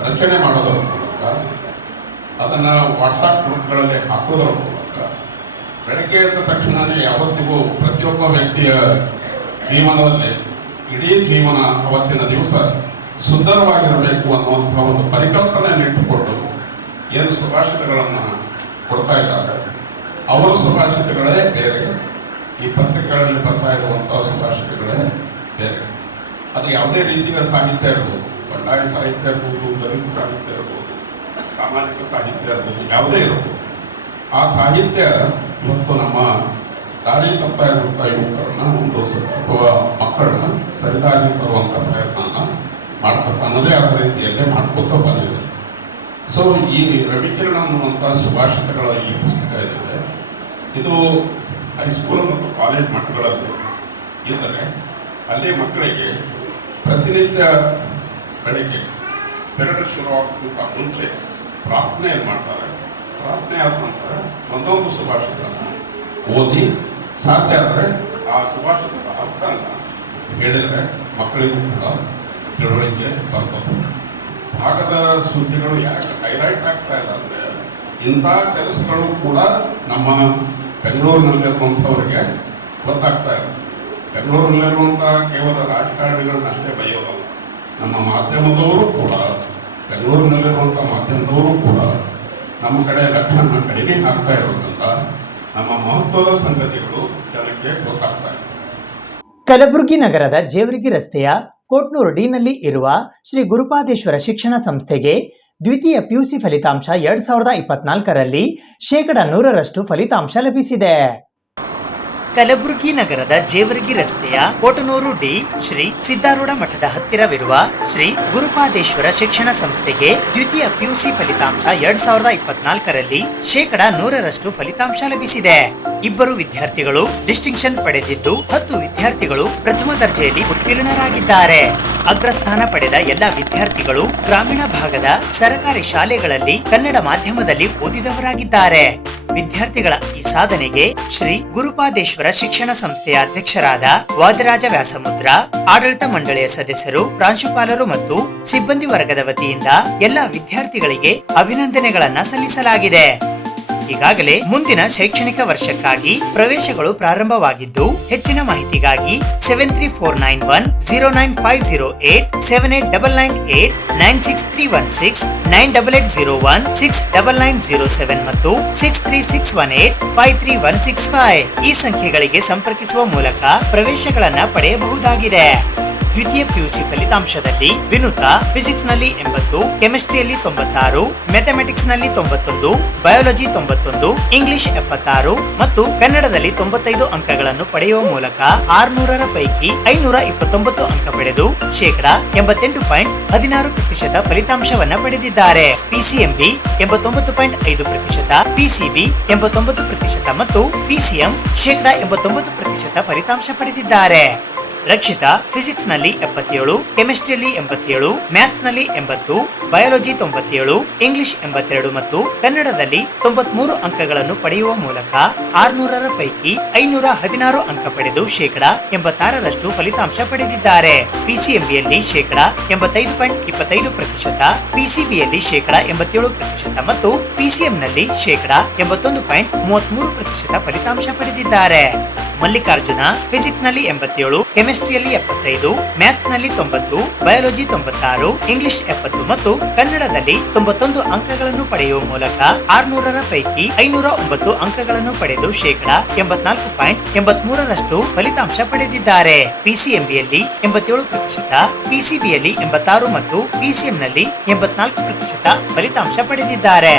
ರಚನೆ ಮಾಡೋದರ ಮೂಲಕ ಅದನ್ನ ವಾಟ್ಸಾಪ್ ಗ್ರೂಪ್ಗಳಲ್ಲಿ ಹಾಕೋದರ ಮೂಲಕ ಬೆಳಗ್ಗೆ ಎದ್ದ ತಕ್ಷಣವೇ ಯಾವತ್ತಿಗೂ ಪ್ರತಿಯೊಬ್ಬ ವ್ಯಕ್ತಿಯ ಜೀವನದಲ್ಲಿ ಇಡೀ ಜೀವನ ಅವತ್ತಿನ ದಿವಸ ಸುಂದರವಾಗಿರಬೇಕು ಅನ್ನುವಂಥ ಒಂದು ಪರಿಕಲ್ಪನೆಯನ್ನು ಇಟ್ಟುಕೊಂಡು ಏನು ಸುಭಾಷಿತಗಳನ್ನು ಕೊಡ್ತಾ ಇದ್ದಾರೆ, ಅವರ ಸುಭಾಷಿತಗಳೇ ಬೇರೆ, ಈ ಪತ್ರಿಕೆಗಳಲ್ಲಿ ಬರ್ತಾ ಇರುವಂತಹ ಸುಭಾಷಿತಗಳೇ ಬೇರೆ. ಅದು ಯಾವುದೇ ರೀತಿಯ ಸಾಹಿತ್ಯ ಇರ್ಬೋದು, ಬಂಡಾಯ ಸಾಹಿತ್ಯ ಇರ್ಬೋದು, ದಲಿತ ಸಾಹಿತ್ಯ ಇರ್ಬೋದು, ಸಾಮಾಜಿಕ ಸಾಹಿತ್ಯ ಇರ್ಬೋದು, ಯಾವುದೇ ಇರ್ಬೋದು. ಆ ಸಾಹಿತ್ಯ ಇವತ್ತು ನಮ್ಮ ದಾರಿ ತಪ್ತಾ ಇರುವಂಥ ಯುವಕರನ್ನ ಒಂದು ಅಥವಾ ಮಕ್ಕಳನ್ನ ಸರಿದಾರಿ ತರುವಂಥ ಪ್ರಯತ್ನನ ಮಾಡ್ಕೊತ ಅನ್ನೋದೇ ಆದ ರೀತಿಯಲ್ಲೇ ಮಾಡ್ಕೋತ ಬಂದಿದೆ. ಸೊ ಈ ರವಿಕಿರಣ ಅನ್ನುವಂಥ ಸುಭಾಷಿತಗಳ ಈ ಪುಸ್ತಕ ಏನಿದೆ, ಇದು ಹೈಸ್ಕೂಲ್ ಮತ್ತು ಕಾಲೇಜ್ ಮಟ್ಟಗಳಲ್ಲಿ ಇದ್ದರೆ ಅಲ್ಲಿ ಮಕ್ಕಳಿಗೆ ಪ್ರತಿನಿತ್ಯ ಬೆಳಗ್ಗೆ ಪೆರಡು ಶುರುವಾಗೋಕ್ಕಿಂತ ಮುಂಚೆ ಪ್ರಾರ್ಥನೆಯನ್ನು ಮಾಡ್ತಾರೆ. ಪ್ರಾರ್ಥನೆ ಆದ ನಂತರ ಒಂದೊಂದು ಸುಭಾಷಿತನ ಓದಿ ಸಾಧ್ಯ ಆದರೆ ಆ ಸುಭಾಷಿತದ ಅರ್ಥನ ಹೇಳಿದರೆ ಮಕ್ಕಳಿಗೂ ಕೂಡ ತಿಳುವಳಿಕೆ ಬರ್ತದೆ. ಭಾಗದ ಸುದ್ದಿಗಳು ಯಾಕೆ ಹೈಲೈಟ್ ಆಗ್ತಾ ಇಲ್ಲ ಅಂದರೆ ಇಂಥ ಕೆಲಸಗಳು ಕೂಡ ನಮ್ಮ ಬೆಂಗಳೂರಿನಲ್ಲಿರುವಂಥವ್ರಿಗೆ ಗೊತ್ತಾಗ್ತಾ ಇಲ್ಲ. ಬೆಂಗಳೂರಿನಲ್ಲಿರುವಂಥ ಕೇವಲ ರಾಜಕಾರಣಿಗಳನ್ನಷ್ಟೇ ಬೈಯೋಲ್ಲ, ನಮ್ಮ ಮಾಧ್ಯಮದವರು ಕೂಡ, ಬೆಂಗಳೂರಿನಲ್ಲಿರುವಂಥ ಮಾಧ್ಯಮದವರು ಕೂಡ ನಮ್ಮ ಕಡೆ ಲಕ್ಷಣ ಕಡಿಮೆ ಆಗ್ತಾ ಇರೋದ್ರಿಂದ ನಮ್ಮ ಮಹತ್ವದ ಸಂಗತಿಗಳು ಜನಕ್ಕೆ ಗೊತ್ತಾಗ್ತಾ ಇದೆ. ಕಲಬುರಗಿ ನಗರದ ಜೇವರ್ಗಿ ರಸ್ತೆಯ ಕೋಟ್ನೂರು ಡಿನಲ್ಲಿ ಇರುವ ಶ್ರೀ ಗುರುಪಾದೇಶ್ವರ ಶಿಕ್ಷಣ ಸಂಸ್ಥೆಗೆ ದ್ವಿತೀಯ ಪಿಯುಸಿ ಫಲಿತಾಂಶ 2024ರಲ್ಲಿ 100% ಫಲಿತಾಂಶ ಲಭಿಸಿದೆ. ಕಲಬುರಗಿ ನಗರದ ಜೇವರ್ಗಿ ರಸ್ತೆಯ ಕೋಟನೂರು ಡಿ ಶ್ರೀ ಸಿದ್ದಾರೂಢ ಮಠದ ಹತ್ತಿರವಿರುವ ಶ್ರೀ ಗುರುಪಾದೇಶ್ವರ ಶಿಕ್ಷಣ ಸಂಸ್ಥೆಗೆ ದ್ವಿತೀಯ ಪಿಯುಸಿ ಫಲಿತಾಂಶ 2024ರಲ್ಲಿ 100% ಫಲಿತಾಂಶ ಲಭಿಸಿದೆ. 2 ವಿದ್ಯಾರ್ಥಿಗಳು ಡಿಸ್ಟಿಂಕ್ಷನ್ ಪಡೆದಿದ್ದು 10 ವಿದ್ಯಾರ್ಥಿಗಳು ಪ್ರಥಮ ದರ್ಜೆಯಲ್ಲಿ ಉತ್ತೀರ್ಣರಾಗಿದ್ದಾರೆ. ಅಗ್ರಸ್ಥಾನ ಪಡೆದ ಎಲ್ಲ ವಿದ್ಯಾರ್ಥಿಗಳು ಗ್ರಾಮೀಣ ಭಾಗದ ಸರಕಾರಿ ಶಾಲೆಗಳಲ್ಲಿ ಕನ್ನಡ ಮಾಧ್ಯಮದಲ್ಲಿ ಓದಿದವರಾಗಿದ್ದಾರೆ. ವಿದ್ಯಾರ್ಥಿಗಳ ಈ ಸಾಧನೆಗೆ ಶ್ರೀ ಗುರುಪಾದೇಶ್ವರ ಶಿಕ್ಷಣ ಸಂಸ್ಥೆಯ ಅಧ್ಯಕ್ಷರಾದ ವಾದರಾಜ ವ್ಯಾಸಮುದ್ರ, ಆಡಳಿತ ಮಂಡಳಿಯ ಸದಸ್ಯರು, ಪ್ರಾಂಶುಪಾಲರು ಮತ್ತು ಸಿಬ್ಬಂದಿ ವರ್ಗದ ವತಿಯಿಂದ ಎಲ್ಲ ವಿದ್ಯಾರ್ಥಿಗಳಿಗೆ ಅಭಿನಂದನೆಗಳನ್ನ ಸಲ್ಲಿಸಲಾಗಿದೆ. ಈಗಾಗಲೇ ಮುಂದಿನ ಶೈಕ್ಷಣಿಕ ವರ್ಷಕ್ಕಾಗಿ ಪ್ರವೇಶಗಳು ಪ್ರಾರಂಭವಾಗಿದ್ದು, ಹೆಚ್ಚಿನ ಮಾಹಿತಿಗಾಗಿ 7349109508 78998 96316 98801 69907 ಮತ್ತು 63618 53165 ಈ ಸಂಖ್ಯೆಗಳಿಗೆ ಸಂಪರ್ಕಿಸುವ ಮೂಲಕ ಪ್ರವೇಶಗಳನ್ನ ಪಡೆಯಬಹುದಾಗಿದೆ. ದ್ವಿತೀಯ ಪಿಯುಸಿ ಫಲಿತಾಂಶದಲ್ಲಿ ವಿನುತಾ ಫಿಸಿಕ್ಸ್ ನಲ್ಲಿ 80, ಕೆಮಿಸ್ಟ್ರಿಯಲ್ಲಿ 96, ಮ್ಯಾಥಮೆಟಿಕ್ಸ್ ನಲ್ಲಿ 91, ಬಯಾಲಜಿ 91, ಇಂಗ್ಲಿಷ್ 76 ಮತ್ತು ಕನ್ನಡದಲ್ಲಿ 95 ಅಂಕಗಳನ್ನು ಪಡೆಯುವ ಮೂಲಕ 600ರ ಪೈಕಿ 529 ಅಂಕ ಪಡೆದು 88.16% ಫಲಿತಾಂಶವನ್ನ ಪಡೆದಿದ್ದಾರೆ. ಪಿಸಿಎಂಬಿ 89.5%, ಪಿಸಿಬಿ 89% ಮತ್ತು ಪಿಸಿಎಂ 89% ಫಲಿತಾಂಶ ಪಡೆದಿದ್ದಾರೆ. ರಕ್ಷಿತಾ ಫಿಸಿಕ್ಸ್ ನಲ್ಲಿ 77, ಕೆಮಿಸ್ಟ್ರಿಯಲ್ಲಿ 87, ಮ್ಯಾಥ್ಸ್ ನಲ್ಲಿ 80, ಬಯಾಲಜಿ 97, ಇಂಗ್ಲಿಷ್ 82 ಮತ್ತು ಕನ್ನಡದಲ್ಲಿ 93 ಅಂಕಗಳನ್ನು ಪಡೆಯುವ ಮೂಲಕ 600ರ ಪೈಕಿ 516 ಅಂಕ ಪಡೆದು 86% ಫಲಿತಾಂಶ ಪಡೆದಿದ್ದಾರೆ. ಪಿಸಿಎಂಬಿಯಲ್ಲಿ 85.25%, ಪಿಸಿಬಿಯಲ್ಲಿ 87% ಮತ್ತು ಪಿಸಿಎಂನಲ್ಲಿ 81.33% ಫಲಿತಾಂಶ ಪಡೆದಿದ್ದಾರೆ. ಮಲ್ಲಿಕಾರ್ಜುನ ಫಿಸಿಕ್ಸ್ ನಲ್ಲಿ 87, ಕೆಮಿಸ್ಟ್ರಿಯಲ್ಲಿ 75, ಮ್ಯಾಥ್ಸ್ ನಲ್ಲಿ 90, ಬಯಾಲಜಿ 96, ಇಂಗ್ಲಿಷ್ 70 ಮತ್ತು ಕನ್ನಡದಲ್ಲಿ 91 ಅಂಕಗಳನ್ನು ಪಡೆಯುವ ಮೂಲಕ 600ರ ಪೈಕಿ 509 ಅಂಕಗಳನ್ನು ಪಡೆದು ಶೇಕಡಾ 84.83ರಷ್ಟು ಫಲಿತಾಂಶ ಪಡೆದಿದ್ದಾರೆ. ಪಿಸಿಎಂಬಿಯಲ್ಲಿ 87%, ಪಿಸಿಬಿಯಲ್ಲಿ 86 ಮತ್ತು ಪಿಸಿಎಂನಲ್ಲಿ 84% ಫಲಿತಾಂಶ ಪಡೆದಿದ್ದಾರೆ.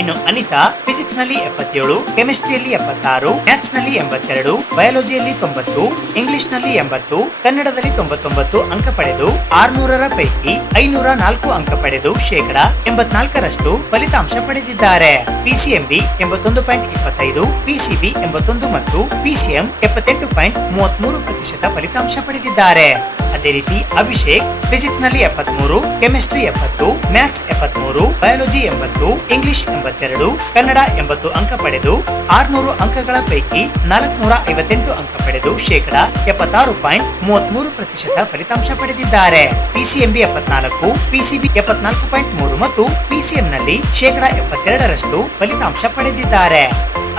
ಇನ್ನು ಅನಿತಾ ಫಿಸಿಕ್ಸ್ ನಲ್ಲಿ 77, ಕೆಮಿಸ್ಟ್ರಿಯಲ್ಲಿ 76, ಮ್ಯಾಥ್ಸ್ ನಲ್ಲಿ 82, ಬಯಾಲಜಿಯಲ್ಲಿ 90, ಇಂಗ್ಲಿಷ್ ನಲ್ಲಿ 80, ಕನ್ನಡದಲ್ಲಿ 99 ಅಂಕ ಪಡೆದು 600ರ ಪೈಕಿ 504 ಅಂಕ ಪಡೆದು ಶೇಕಡಾ 84ರಷ್ಟು ಫಲಿತಾಂಶ ಪಡೆದಿದ್ದಾರೆ. ಪಿಸಿಎಂಬಿ 81.25, ಪಿಸಿಬಿ 81 ಮತ್ತು ಪಿಸಿಎಂ 78.33% ಫಲಿತಾಂಶ ಪಡೆದಿದ್ದಾರೆ. ಅದೇ ರೀತಿ ಅಭಿಷೇಕ್ ಫಿಸಿಕ್ಸ್ ನಲ್ಲಿ 73, chemistry 70, maths 73, biology 80, English 82, Kannada 80 ಅಂಕ ಪಡೆದು 600 ಅಂಕಗಳ ಪೈಕಿ 458 ಅಂಕ ಪಡೆದು ಶೇಕಡಾ 76.33% ಫಲಿತಾಂಶ ಪಡೆದಿದ್ದಾರೆ. ಪಿಸಿಎಂಬಿ 74, ಪಿಸಿಬಿ 74.3 ಮತ್ತು ಪಿಸಿಎಂನಲ್ಲಿ ಶೇಕಡಾ 72ರಷ್ಟು ಫಲಿತಾಂಶ ಪಡೆದಿದ್ದಾರೆ.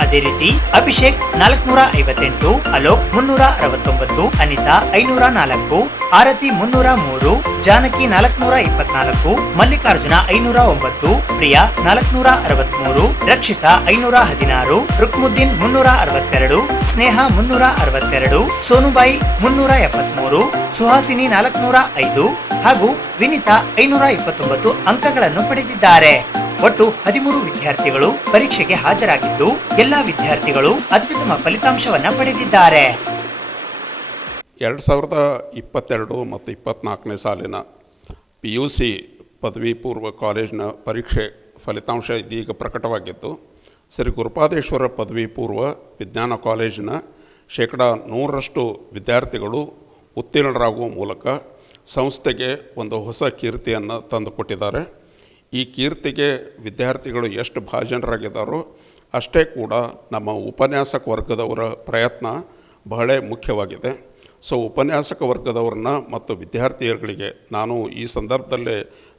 ಅದೇ ರೀತಿ ಅಭಿಷೇಕ್ 458, ಅಲೋಕ್ 369, ಅನಿತಾ 504, ಆರತಿ 303, ಜಾನಕಿ 424, ಮಲ್ಲಿಕಾರ್ಜುನ 509, ಪ್ರಿಯಾ 463, ರಕ್ಷಿತಾ 516, ರುಕ್ಮುದ್ದೀನ್ 362, ಸ್ನೇಹ 362, ಸೋನುಬಾಯಿ 373, ಸುಹಾಸಿನಿ 405 ಹಾಗೂ ವಿನಿತಾ 529 ಅಂಕಗಳನ್ನು ಪಡೆದಿದ್ದಾರೆ. ಒಟ್ಟು 13 ವಿದ್ಯಾರ್ಥಿಗಳು ಪರೀಕ್ಷೆಗೆ ಹಾಜರಾಗಿದ್ದು ಎಲ್ಲ ವಿದ್ಯಾರ್ಥಿಗಳು ಅತ್ಯುತ್ತಮ ಫಲಿತಾಂಶವನ್ನ ಪಡೆದಿದ್ದಾರೆ. 2022 ಮತ್ತು 24ನೇ ಸಾಲಿನ PUC ಪದವಿ ಪೂರ್ವ ಕಾಲೇಜಿನ ಪರೀಕ್ಷೆ ಫಲಿತಾಂಶ ಇದೀಗ ಪ್ರಕಟವಾಗಿದ್ದು, ಶ್ರೀ ಗುರುಪಾದೇಶ್ವರ ಪದವಿ ಪೂರ್ವ ವಿಜ್ಞಾನ ಕಾಲೇಜಿನ ಶೇಕಡಾ 100ರಷ್ಟು ವಿದ್ಯಾರ್ಥಿಗಳು ಉತ್ತೀರ್ಣರಾಗುವ ಮೂಲಕ ಸಂಸ್ಥೆಗೆ ಒಂದು ಹೊಸ ಕೀರ್ತಿಯನ್ನು ತಂದುಕೊಟ್ಟಿದ್ದಾರೆ. ಈ ಕೀರ್ತಿಗೆ ವಿದ್ಯಾರ್ಥಿಗಳು ಎಷ್ಟು ಭಾಜನರಾಗಿದ್ದಾರೋ ಅಷ್ಟೇ ಕೂಡ ನಮ್ಮ ಉಪನ್ಯಾಸಕ ವರ್ಗದವರ ಪ್ರಯತ್ನ ಬಹಳ ಮುಖ್ಯವಾಗಿದೆ. ಸೊ ಉಪನ್ಯಾಸಕ ವರ್ಗದವ್ರನ್ನ ಮತ್ತು ವಿದ್ಯಾರ್ಥಿಗಳಿಗೆ ನಾನು ಈ ಸಂದರ್ಭದಲ್ಲೇ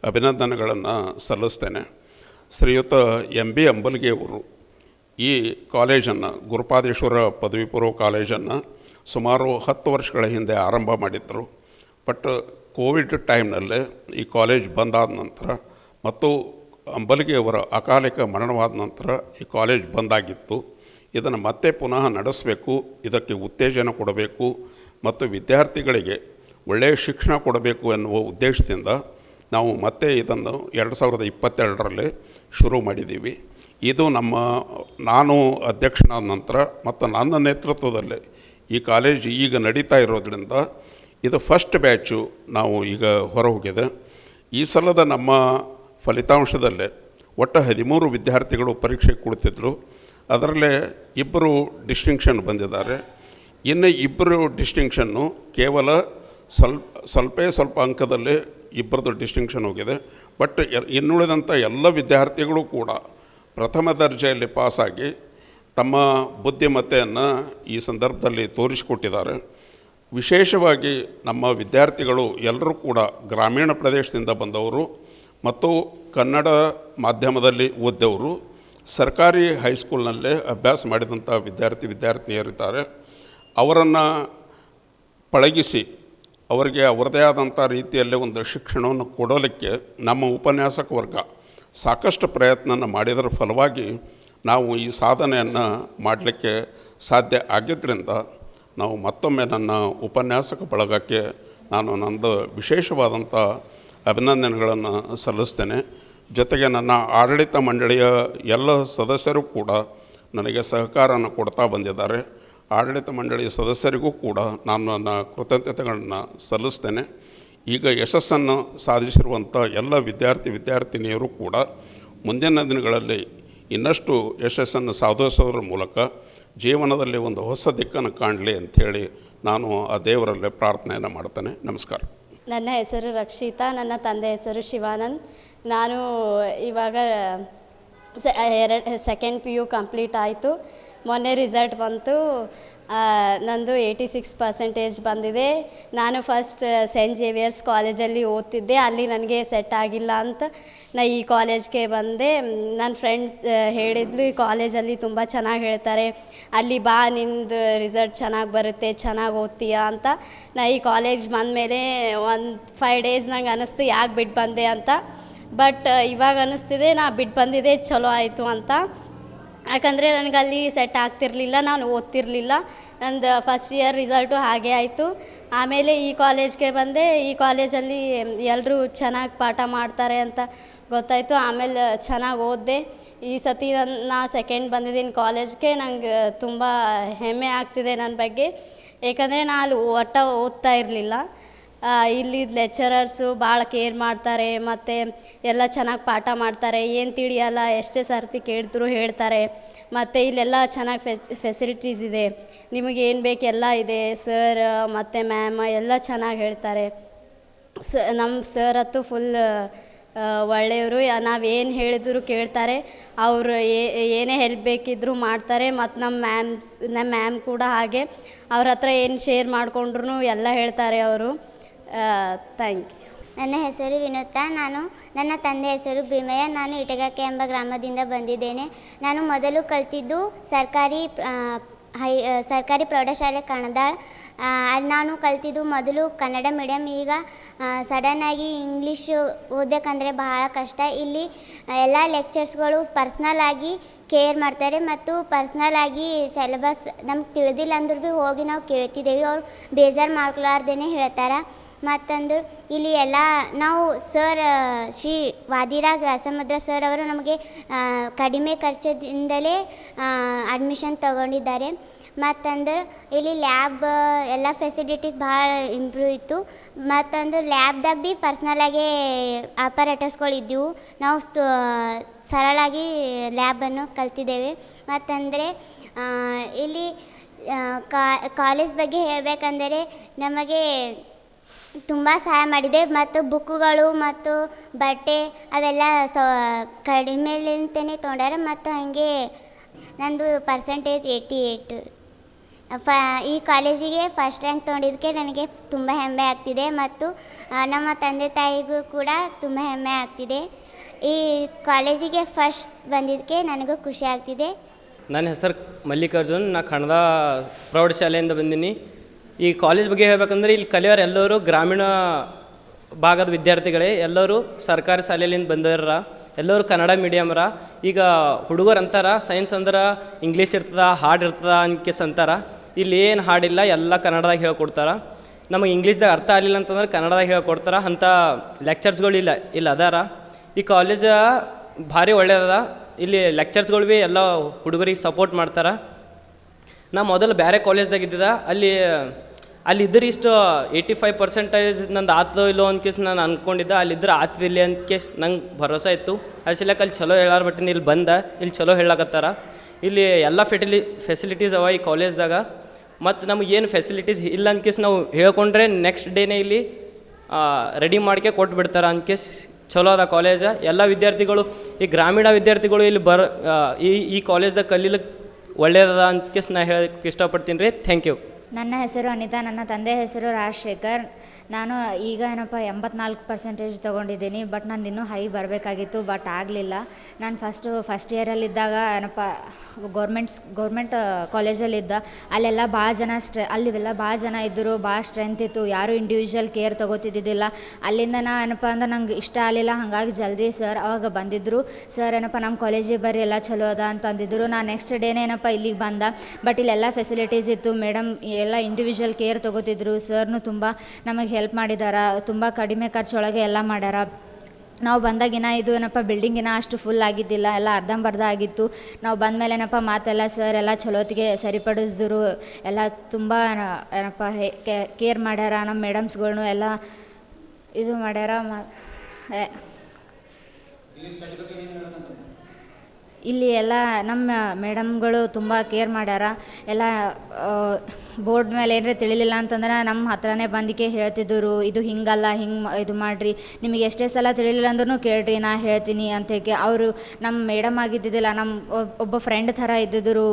ಅಭಿನಂದನೆಗಳನ್ನು ಸಲ್ಲಿಸ್ತೇನೆ. ಶ್ರೀಯುತ MB ಅಂಬಲ್ಗೆಯವರು ಈ ಕಾಲೇಜನ್ನು, ಗುರುಪಾದೇಶ್ವರ ಪದವಿ ಪೂರ್ವ ಕಾಲೇಜನ್ನು ಸುಮಾರು 10 ವರ್ಷಗಳ ಹಿಂದೆ ಆರಂಭ ಮಾಡಿದ್ದರು. ಬಟ್ ಕೋವಿಡ್ ಟೈಮ್ನಲ್ಲೇ ಈ ಕಾಲೇಜ್ ಬಂದಾದ ನಂತರ ಮತ್ತು ಅಂಬಲ್ಗೆಯವರ ಅಕಾಲಿಕ ಮರಣವಾದ ನಂತರ ಈ ಕಾಲೇಜ್ ಬಂದಾಗಿತ್ತು. ಇದನ್ನು ಮತ್ತೆ ಪುನಃ ನಡೆಸಬೇಕು, ಇದಕ್ಕೆ ಉತ್ತೇಜನ ಕೊಡಬೇಕು ಮತ್ತು ವಿದ್ಯಾರ್ಥಿಗಳಿಗೆ ಒಳ್ಳೆಯ ಶಿಕ್ಷಣ ಕೊಡಬೇಕು ಎನ್ನುವ ಉದ್ದೇಶದಿಂದ ನಾವು ಮತ್ತೆ ಇದನ್ನು 2022ರಲ್ಲಿ ಶುರು ಮಾಡಿದ್ದೀವಿ. ಇದು ನಾನು ಅಧ್ಯಕ್ಷನಾದ ನಂತರ ಮತ್ತು ನನ್ನ ನೇತೃತ್ವದಲ್ಲೇ ಈ ಕಾಲೇಜ್ ಈಗ ನಡೀತಾ ಇರೋದ್ರಿಂದ ಇದು ಫಸ್ಟ್ ಬ್ಯಾಚು ನಾವು ಈಗ ಹೊರಹೋಗಿದೆ. ಈ ಸಲದ ನಮ್ಮ ಫಲಿತಾಂಶದಲ್ಲೇ ಒಟ್ಟು 13 ವಿದ್ಯಾರ್ಥಿಗಳು ಪರೀಕ್ಷೆ ಕೊಡ್ತಿದ್ರು. ಅದರಲ್ಲೇ 2 ಡಿಸ್ಟಿಂಕ್ಷನ್ ಬಂದಿದ್ದಾರೆ. ಇನ್ನು 2 ಡಿಸ್ಟಿಂಕ್ಷನ್ನು ಕೇವಲ ಸ್ವಲ್ಪ ಅಂಕದಲ್ಲೇ 2 ಡಿಸ್ಟಿಂಕ್ಷನ್ ಹೋಗಿದೆ. ಬಟ್ ಇನ್ನುಳಿದಂಥ ಎಲ್ಲ ವಿದ್ಯಾರ್ಥಿಗಳು ಕೂಡ ಪ್ರಥಮ ದರ್ಜೆಯಲ್ಲಿ ಪಾಸಾಗಿ ತಮ್ಮ ಬುದ್ಧಿಮತ್ತೆಯನ್ನು ಈ ಸಂದರ್ಭದಲ್ಲಿ ತೋರಿಸಿಕೊಟ್ಟಿದ್ದಾರೆ. ವಿಶೇಷವಾಗಿ ನಮ್ಮ ವಿದ್ಯಾರ್ಥಿಗಳು ಎಲ್ಲರೂ ಕೂಡ ಗ್ರಾಮೀಣ ಪ್ರದೇಶದಿಂದ ಬಂದವರು ಮತ್ತು ಕನ್ನಡ ಮಾಧ್ಯಮದಲ್ಲಿ ಓದಿದವರು, ಸರ್ಕಾರಿ ಹೈಸ್ಕೂಲ್ನಲ್ಲೇ ಅಭ್ಯಾಸ ಮಾಡಿದಂಥ ವಿದ್ಯಾರ್ಥಿನಿಯರಿದ್ದಾರೆ. ಅವರನ್ನು ಪಳಗಿಸಿ ಅವರಿಗೆ ಅವರದೇ ಆದಂಥ ರೀತಿಯಲ್ಲೇ ಒಂದು ಶಿಕ್ಷಣವನ್ನು ಕೊಡಲಿಕ್ಕೆ ನಮ್ಮ ಉಪನ್ಯಾಸಕ ವರ್ಗ ಸಾಕಷ್ಟು ಪ್ರಯತ್ನ ಮಾಡಿದರ ಫಲವಾಗಿ ನಾವು ಈ ಸಾಧನೆಯನ್ನು ಮಾಡಲಿಕ್ಕೆ ಸಾಧ್ಯ ಆಗಿದ್ದರಿಂದ ನಾವು ಮತ್ತೊಮ್ಮೆ ನನ್ನ ಉಪನ್ಯಾಸಕ ಬಳಗಕ್ಕೆ ನಾನು ನಂದು ವಿಶೇಷವಾದಂಥ ಅಭಿನಂದನೆಗಳನ್ನು ಸಲ್ಲಿಸ್ತೇನೆ. ಜೊತೆಗೆ ನನ್ನ ಆಡಳಿತ ಮಂಡಳಿಯ ಎಲ್ಲ ಸದಸ್ಯರು ಕೂಡ ನನಗೆ ಸಹಕಾರನ ಕೊಡ್ತಾ ಬಂದಿದ್ದಾರೆ. ಆಡಳಿತ ಮಂಡಳಿಯ ಸದಸ್ಯರಿಗೂ ಕೂಡ ನಾನು ನನ್ನ ಕೃತಜ್ಞತೆಗಳನ್ನು ಸಲ್ಲಿಸ್ತೇನೆ. ಈಗ ಯಶಸ್ಸನ್ನು ಸಾಧಿಸಿರುವಂಥ ಎಲ್ಲ ವಿದ್ಯಾರ್ಥಿನಿಯರು ಕೂಡ ಮುಂದಿನ ದಿನಗಳಲ್ಲಿ ಇನ್ನಷ್ಟು ಯಶಸ್ಸನ್ನು ಸಾಧಿಸೋದ್ರ ಮೂಲಕ ಜೀವನದಲ್ಲಿ ಒಂದು ಹೊಸ ದಿಕ್ಕನ್ನು ಕಾಣಲಿ ಅಂಥೇಳಿ ನಾನು ಆ ದೇವರಲ್ಲೇ ಪ್ರಾರ್ಥನೆಯನ್ನು ಮಾಡ್ತೇನೆ. ನಮಸ್ಕಾರ. ನನ್ನ ಹೆಸರು ರಕ್ಷಿತಾ, ನನ್ನ ತಂದೆ ಹೆಸರು ಶಿವಾನಂದ್. ನಾನು ಇವಾಗ ಸೆಕೆಂಡ್ PU ಕಂಪ್ಲೀಟ್ ಆಯಿತು. ಮೊನ್ನೆ ರಿಸಲ್ಟ್ ಬಂತು. ನಂದು 86% ಬಂದಿದೆ. ನಾನು ಫಸ್ಟ್ ಸೆಂಟ್ ಜೇವಿಯರ್ಸ್ ಕಾಲೇಜಲ್ಲಿ ಓದ್ತಿದ್ದೆ. ಅಲ್ಲಿ ನನಗೆ ಸೆಟ್ ಆಗಿಲ್ಲ ಅಂತ ನಾ ಈ ಕಾಲೇಜ್ಗೆ ಬಂದೆ. ನನ್ನ ಫ್ರೆಂಡ್ಸ್ ಹೇಳಿದ್ಲು ಈ ಕಾಲೇಜಲ್ಲಿ ತುಂಬ ಚೆನ್ನಾಗಿ ಹೇಳ್ತಾರೆ, ಅಲ್ಲಿ ಬಾ, ನಿಂದು ರಿಸಲ್ಟ್ ಚೆನ್ನಾಗಿ ಬರುತ್ತೆ, ಚೆನ್ನಾಗಿ ಓದ್ತೀಯ ಅಂತ. ನಾ ಈ ಕಾಲೇಜ್ ಬಂದಮೇಲೆ ಒಂದು 5 ಡೇಸ್ ನಂಗೆ ಅನ್ನಿಸ್ತು ಯಾಕೆ ಬಿಟ್ಟು ಬಂದೆ ಅಂತ. ಬಟ್ ಇವಾಗ ಅನ್ನಿಸ್ತಿದೆ ನಾ ಬಿಟ್ಟು ಬಂದಿದ್ದೆ ಚಲೋ ಆಯಿತು ಅಂತ. ಯಾಕಂದರೆ ನನಗಲ್ಲಿ ಸೆಟ್ ಆಗ್ತಿರಲಿಲ್ಲ, ನಾನು ಓದ್ತಿರಲಿಲ್ಲ. ನಂದು ಫಸ್ಟ್ ಇಯರ್ ರಿಸಲ್ಟು ಹಾಗೆ ಆಯಿತು. ಆಮೇಲೆ ಈ ಕಾಲೇಜ್ಗೆ ಬಂದೆ. ಈ ಕಾಲೇಜಲ್ಲಿ ಎಲ್ಲರೂ ಚೆನ್ನಾಗಿ ಪಾಠ ಮಾಡ್ತಾರೆ ಅಂತ ಗೊತ್ತಾಯಿತು. ಆಮೇಲೆ ಚೆನ್ನಾಗಿ ಓದಿದೆ. ಈ ಸತಿ ನಾ ಸೆಕೆಂಡ್ ಬಂದಿದ್ದೀನಿ ಕಾಲೇಜ್ಗೆ. ನಂಗೆ ತುಂಬ ಹೆಮ್ಮೆ ಆಗ್ತಿದೆ ನನ್ನ ಬಗ್ಗೆ. ಏಕೆಂದರೆ ನಾನು ಅಲ್ಲಿ ಓದ್ತಾ ಇರಲಿಲ್ಲ. ಇಲ್ಲಿದ್ದ ಲೆಕ್ಚರರ್ಸು ಭಾಳ ಕೇರ್ ಮಾಡ್ತಾರೆ ಮತ್ತು ಎಲ್ಲ ಚೆನ್ನಾಗಿ ಪಾಠ ಮಾಡ್ತಾರೆ. ಏನು ತಿಳಿಯಲ್ಲ ಎಷ್ಟೇ ಸರ್ತಿ ಕೇಳಿದ್ರು ಹೇಳ್ತಾರೆ. ಮತ್ತು ಇಲ್ಲೆಲ್ಲ ಚೆನ್ನಾಗಿ ಫೆಸಿಲಿಟೀಸ್ ಇದೆ, ನಿಮಗೇನು ಬೇಕು ಎಲ್ಲ ಇದೆ. ಸರ್ ಮತ್ತು ಮ್ಯಾಮ್ ಎಲ್ಲ ಚೆನ್ನಾಗಿ ಹೇಳ್ತಾರೆ. ನಮ್ಮ ಸರ್ ಅಂತೂ ಫುಲ್ ಒಳ್ಳೆಯವರು. ನಾವೇನು ಹೇಳಿದ್ರು ಕೇಳ್ತಾರೆ. ಅವರು ಏನೇ ಹೆಲ್ಪ್ ಬೇಕಿದ್ದರೂ ಮಾಡ್ತಾರೆ. ಮತ್ತು ನಮ್ಮ ಮ್ಯಾಮ್ ಕೂಡ ಹಾಗೆ, ಅವ್ರ ಹತ್ರ ಏನು ಶೇರ್ ಮಾಡಿಕೊಂಡ್ರು ಎಲ್ಲ ಹೇಳ್ತಾರೆ ಅವರು. Thank you. ನನ್ನ ಹೆಸರು ವಿನುತಾ. ನನ್ನ ತಂದೆ ಹೆಸರು ಭೀಮಯ್ಯ. ನಾನು ಇಟಗಕ್ಕೆ ಎಂಬ ಗ್ರಾಮದಿಂದ ಬಂದಿದ್ದೇನೆ. ನಾನು ಮೊದಲು ಕಲಿತಿದ್ದು ಸರ್ಕಾರಿ ಪ್ರೌಢಶಾಲೆ ಕಣದಾಳ್. ಅಲ್ಲಿ ನಾನು ಕಲಿತಿದ್ದು ಮೊದಲು ಕನ್ನಡ ಮೀಡಿಯಮ್. ಈಗ ಸಡನ್ನಾಗಿ ಇಂಗ್ಲೀಷು ಓದಬೇಕಂದ್ರೆ ಬಹಳ ಕಷ್ಟ. ಇಲ್ಲಿ ಎಲ್ಲ ಲೆಕ್ಚರ್ಸ್ಗಳು ಪರ್ಸ್ನಲ್ ಆಗಿ ಕೇರ್ ಮಾಡ್ತಾರೆ ಮತ್ತು ಪರ್ಸ್ನಲ್ ಆಗಿ ಸಿಲೆಬಸ್ ನಮ್ಗೆ ತಿಳಿದಿಲ್ಲ ಅಂದ್ರೂ ಭೀ ಹೋಗಿ ನಾವು ಕೇಳ್ತಿದ್ದೇವೆ. ಅವ್ರು ಬೇಜಾರು ಮಾಡ್ಕೊಲಾರ್ದೇ ಹೇಳ್ತಾರೆ. ಮತ್ತಂದ್ರೆ ಇಲ್ಲಿ ಎಲ್ಲ ನಾವು ಸರ್ ಶ್ರೀ ವಾದಿರಾಜ್ ವ್ಯಾಸಮುದ್ರ ಸರ್ ಅವರು ನಮಗೆ ಕಡಿಮೆ ಖರ್ಚದಿಂದಲೇ ಅಡ್ಮಿಷನ್ ತಗೊಂಡಿದ್ದಾರೆ. ಮತ್ತಂದ್ರೆ ಇಲ್ಲಿ ಲ್ಯಾಬ್ ಎಲ್ಲ ಫೆಸಿಲಿಟೀಸ್ ಭಾಳ ಇಂಪ್ರೂವ್ ಇತ್ತು. ಮತ್ತಂದ್ರೆ ಲ್ಯಾಬ್ದಾಗ ಭೀ ಪರ್ಸ್ನಲಾಗಿ ಆಪರೇಟರ್ಸ್ಗಳು ಇದ್ದವು. ನಾವು ಸರಳಾಗಿ ಲ್ಯಾಬನ್ನು ಕಲ್ತಿದ್ದೇವೆ. ಮತ್ತಂದರೆ ಇಲ್ಲಿ ಕಾಲೇಜ್ ಬಗ್ಗೆ ಹೇಳಬೇಕಂದರೆ ನಮಗೆ ತುಂಬ ಸಹಾಯ ಮಾಡಿದೆ. ಮತ್ತು ಬುಕ್ಕುಗಳು ಮತ್ತು ಬಟ್ಟೆ ಅವೆಲ್ಲ ಕಡಿಮೆಲಿಂತನೇ ತೊಗೊಂಡಾರೆ. ಮತ್ತು ಹಾಗೆ ನಂದು ಪರ್ಸೆಂಟೇಜ್ 88. ಈ ಕಾಲೇಜಿಗೆ ಫಸ್ಟ್ ರ್ಯಾಂಕ್ ತೊಗೊಂಡಿದ್ದಕ್ಕೆ ನನಗೆ ತುಂಬ ಹೆಮ್ಮೆ ಆಗ್ತಿದೆ. ಮತ್ತು ನಮ್ಮ ತಂದೆ ತಾಯಿಗೂ ಕೂಡ ತುಂಬ ಹೆಮ್ಮೆ ಆಗ್ತಿದೆ. ಈ ಕಾಲೇಜಿಗೆ ಫಸ್ಟ್ ಬಂದಿದ್ದಕ್ಕೆ ನನಗೂ ಖುಷಿ ಆಗ್ತಿದೆ. ನನ್ನ ಹೆಸರು ಮಲ್ಲಿಕಾರ್ಜುನ್. ನಾ ಕನ್ನಡ ಪ್ರೌಢಶಾಲೆಯಿಂದ ಬಂದೀನಿ. ಈ ಕಾಲೇಜ್ ಬಗ್ಗೆ ಹೇಳ್ಬೇಕಂದ್ರೆ ಇಲ್ಲಿ ಕಲಿಯೋರು ಎಲ್ಲರೂ ಗ್ರಾಮೀಣ ಭಾಗದ ವಿದ್ಯಾರ್ಥಿಗಳೇ. ಎಲ್ಲರೂ ಸರ್ಕಾರಿ ಶಾಲೆಯಿಂದ ಬಂದವ್ರ, ಎಲ್ಲರೂ ಕನ್ನಡ ಮೀಡಿಯಮ್ರ. ಈಗ ಹುಡುಗರು ಅಂತಾರೆ ಸೈನ್ಸ್ ಅಂದ್ರೆ ಇಂಗ್ಲೀಷ್ ಇರ್ತದ, ಹಾರ್ಡ್ ಇರ್ತದ ಅನ್ಕೇಸ್ ಅಂತಾರೆ. ಇಲ್ಲಿ ಏನು ಹಾಡಿಲ್ಲ, ಎಲ್ಲ ಕನ್ನಡದಾಗ ಹೇಳ್ಕೊಡ್ತಾರೆ. ನಮಗೆ ಇಂಗ್ಲೀಷ್ದಾಗ ಅರ್ಥ ಆಗಲಿಲ್ಲ ಅಂತಂದ್ರೆ ಕನ್ನಡದಾಗ ಹೇಳ್ಕೊಡ್ತಾರೆ. ಅಂಥ ಲೆಕ್ಚರ್ಸ್ಗಳು ಇಲ್ಲ ಅದಾರ. ಈ ಕಾಲೇಜ್ ಭಾರಿ ಒಳ್ಳೆಯದ. ಇಲ್ಲಿ ಲೆಕ್ಚರ್ಸ್ಗಳು ಭೀ ಎಲ್ಲ ಹುಡುಗರಿಗೆ ಸಪೋರ್ಟ್ ಮಾಡ್ತಾರೆ. ನಾ ಮೊದಲು ಬೇರೆ ಕಾಲೇಜ್ದಾಗ ಇದ್ದಿದ್ದ. ಅಲ್ಲಿದ್ದರೆ ಇಷ್ಟು 85% ನಂದು ಆತದೋ ಇಲ್ಲೋ ಅನ್ಕೇಸ್ ನಾನು ಅಂದ್ಕೊಂಡಿದ್ದೆ. ಅಲ್ಲಿದ್ದರೆ ಆತದಿಲ್ಲ ಅಂದ್ಕೇಸ್ ನಂಗೆ ಭರೋಸೆ ಇತ್ತು. ಅಸಲಕ್ಕೆ ಅಲ್ಲಿ ಚಲೋ ಹೇಳಾರ ಬಟ್ಟಿನ ಇಲ್ಲಿ ಇಲ್ಲಿ ಚಲೋ ಹೇಳಕತ್ತಾರ. ಇಲ್ಲಿ ಎಲ್ಲ ಫೆಸಿಲಿಟೀಸ್ ಅವ ಈ ಕಾಲೇಜ್ದಾಗ. ಮತ್ತು ನಮಗೆ ಏನು ಫೆಸಿಲಿಟೀಸ್ ಇಲ್ಲ ಅಂದ್ಕೇಸ್ ನಾವು ಹೇಳ್ಕೊಂಡ್ರೆ ನೆಕ್ಸ್ಟ್ ಡೇನೇ ಇಲ್ಲಿ ರೆಡಿ ಮಾಡ್ಕೆ ಕೊಟ್ಟು ಬಿಡ್ತಾರೆ ಅಂದ್ಕೇಸ್ ಚಲೋ ಅದ ಕಾಲೇಜ್. ಎಲ್ಲ ವಿದ್ಯಾರ್ಥಿಗಳು, ಈ ಗ್ರಾಮೀಣ ವಿದ್ಯಾರ್ಥಿಗಳು ಇಲ್ಲಿ ಈ ಕಾಲೇಜ್ದಾಗ ಕಲೀಲಿಕ್ಕೆ ಒಳ್ಳೆಯದ ಅಂದ್ಕೇಸ್ ನಾ ಹೇಳಕ್ಕೆ ಇಷ್ಟಪಡ್ತೀನಿ ರೀ. Thank you. ನನ್ನ ಹೆಸರು ಅನಿತಾ. ನನ್ನ ತಂದೆ ಹೆಸರು ರಾಜಶೇಖರ್. ನಾನು ಈಗ 84% ತೊಗೊಂಡಿದ್ದೀನಿ. ಬಟ್ ನಂದು ಇನ್ನೂ ಹೈ ಬರಬೇಕಾಗಿತ್ತು, ಬಟ್ ಆಗಲಿಲ್ಲ. ನಾನು ಫಸ್ಟ್ ಇಯರಲ್ಲಿದ್ದಾಗ ಗೌರ್ಮೆಂಟ್ ಕಾಲೇಜಲ್ಲಿದ್ದ. ಅಲ್ಲೆಲ್ಲ ಭಾಳ ಜನ ಅಲ್ಲಿವೆಲ್ಲ ಭಾಳ ಜನ ಇದ್ದರು, ಭಾಳ ಸ್ಟ್ರೆಂತ್ ಇತ್ತು. ಯಾರೂ ಇಂಡಿವಿಜುವಲ್ ಕೇರ್ ತೊಗೋತಿದ್ದಿದ್ದಿಲ್ಲ. ಅಲ್ಲಿಂದ ನಂಗೆ ನಂಗೆ ಇಷ್ಟ ಆಗಲಿಲ್ಲ. ಹಾಗಾಗಿ ಜಲ್ದಿ ಸರ್ ಅವಾಗ ಬಂದಿದ್ದರು. ಸರ್ ನಮ್ಮ ಕಾಲೇಜಿಗೆ ಬರ್ರಿ ಎಲ್ಲ ಚಲೋ ಅದ ಅಂತಂದಿದ್ರು. ನಾನು ನೆಕ್ಸ್ಟ್ ಡೇನೇ ಇಲ್ಲಿಗೆ ಬಂದ. ಬಟ್ ಇಲ್ಲೆಲ್ಲ ಫೆಸಿಲಿಟೀಸ್ ಇತ್ತು. ಮೇಡಮ್ ಎಲ್ಲ ಇಂಡಿವಿಜುವಲ್ ಕೇರ್ ತೊಗೋತಿದ್ರು. ಸರ್ನು ತುಂಬ ನಮಗೆ ಹೆಲ್ಪ್ ಮಾಡಿದಾರ. ತುಂಬ ಕಡಿಮೆ ಖರ್ಚೊಳಗೆ ಎಲ್ಲ ಮಾಡ್ಯಾರ. ನಾವು ಬಂದಾಗಿನ ಇದು ಬಿಲ್ಡಿಂಗಿನ ಅಷ್ಟು ಫುಲ್ ಆಗಿದ್ದಿಲ್ಲ, ಎಲ್ಲ ಅರ್ಧಂಬರ್ಧ ಆಗಿತ್ತು. ನಾವು ಬಂದಮೇಲೆ ಮಾತೆಲ್ಲ ಸರ್ ಎಲ್ಲ ಚಲೋತ್ತಿಗೆ ಸರಿಪಡಿಸಿದ್ರು. ಎಲ್ಲ ತುಂಬ ಕೇರ್ ಮಾಡ್ಯಾರ. ನಮ್ಮ ಮೇಡಮ್ಸ್ಗಳ್ನು ಎಲ್ಲ ಇದು ಮಾಡ್ಯಾರ. ಇಲ್ಲಿ ಎಲ್ಲ ನಮ್ಮ ಮೇಡಮ್ಗಳು ತುಂಬ ಕೇರ್ ಮಾಡ್ಯಾರ. ಎಲ್ಲ ಬೋರ್ಡ್ ಮೇಲೆ ಏನರೇ ತಿಳಿಲಿಲ್ಲ ಅಂತಂದ್ರೆ ನಮ್ಮ ಹತ್ರನೇ ಬಂದಿಕೆ ಹೇಳ್ತಿದ್ದರು, ಇದು ಹಿಂಗಲ್ಲ, ಹಿಂಗೆ ಇದು ಮಾಡಿರಿ, ನಿಮಗೆ ಎಷ್ಟೇ ಸಲ ತಿಳಿಲಿಲ್ಲ ಅಂದ್ರೂ ಕೇಳ್ರಿ, ನಾ ಹೇಳ್ತೀನಿ ಅಂತೇಕೆ. ಅವರು ನಮ್ಮ ಮೇಡಮ್ ಆಗಿದ್ದಿದ್ದಿಲ್ಲ, ನಮ್ಮ ಒಬ್ಬ ಫ್ರೆಂಡ್ ಥರ ಇದ್ದಿದ್ದರು.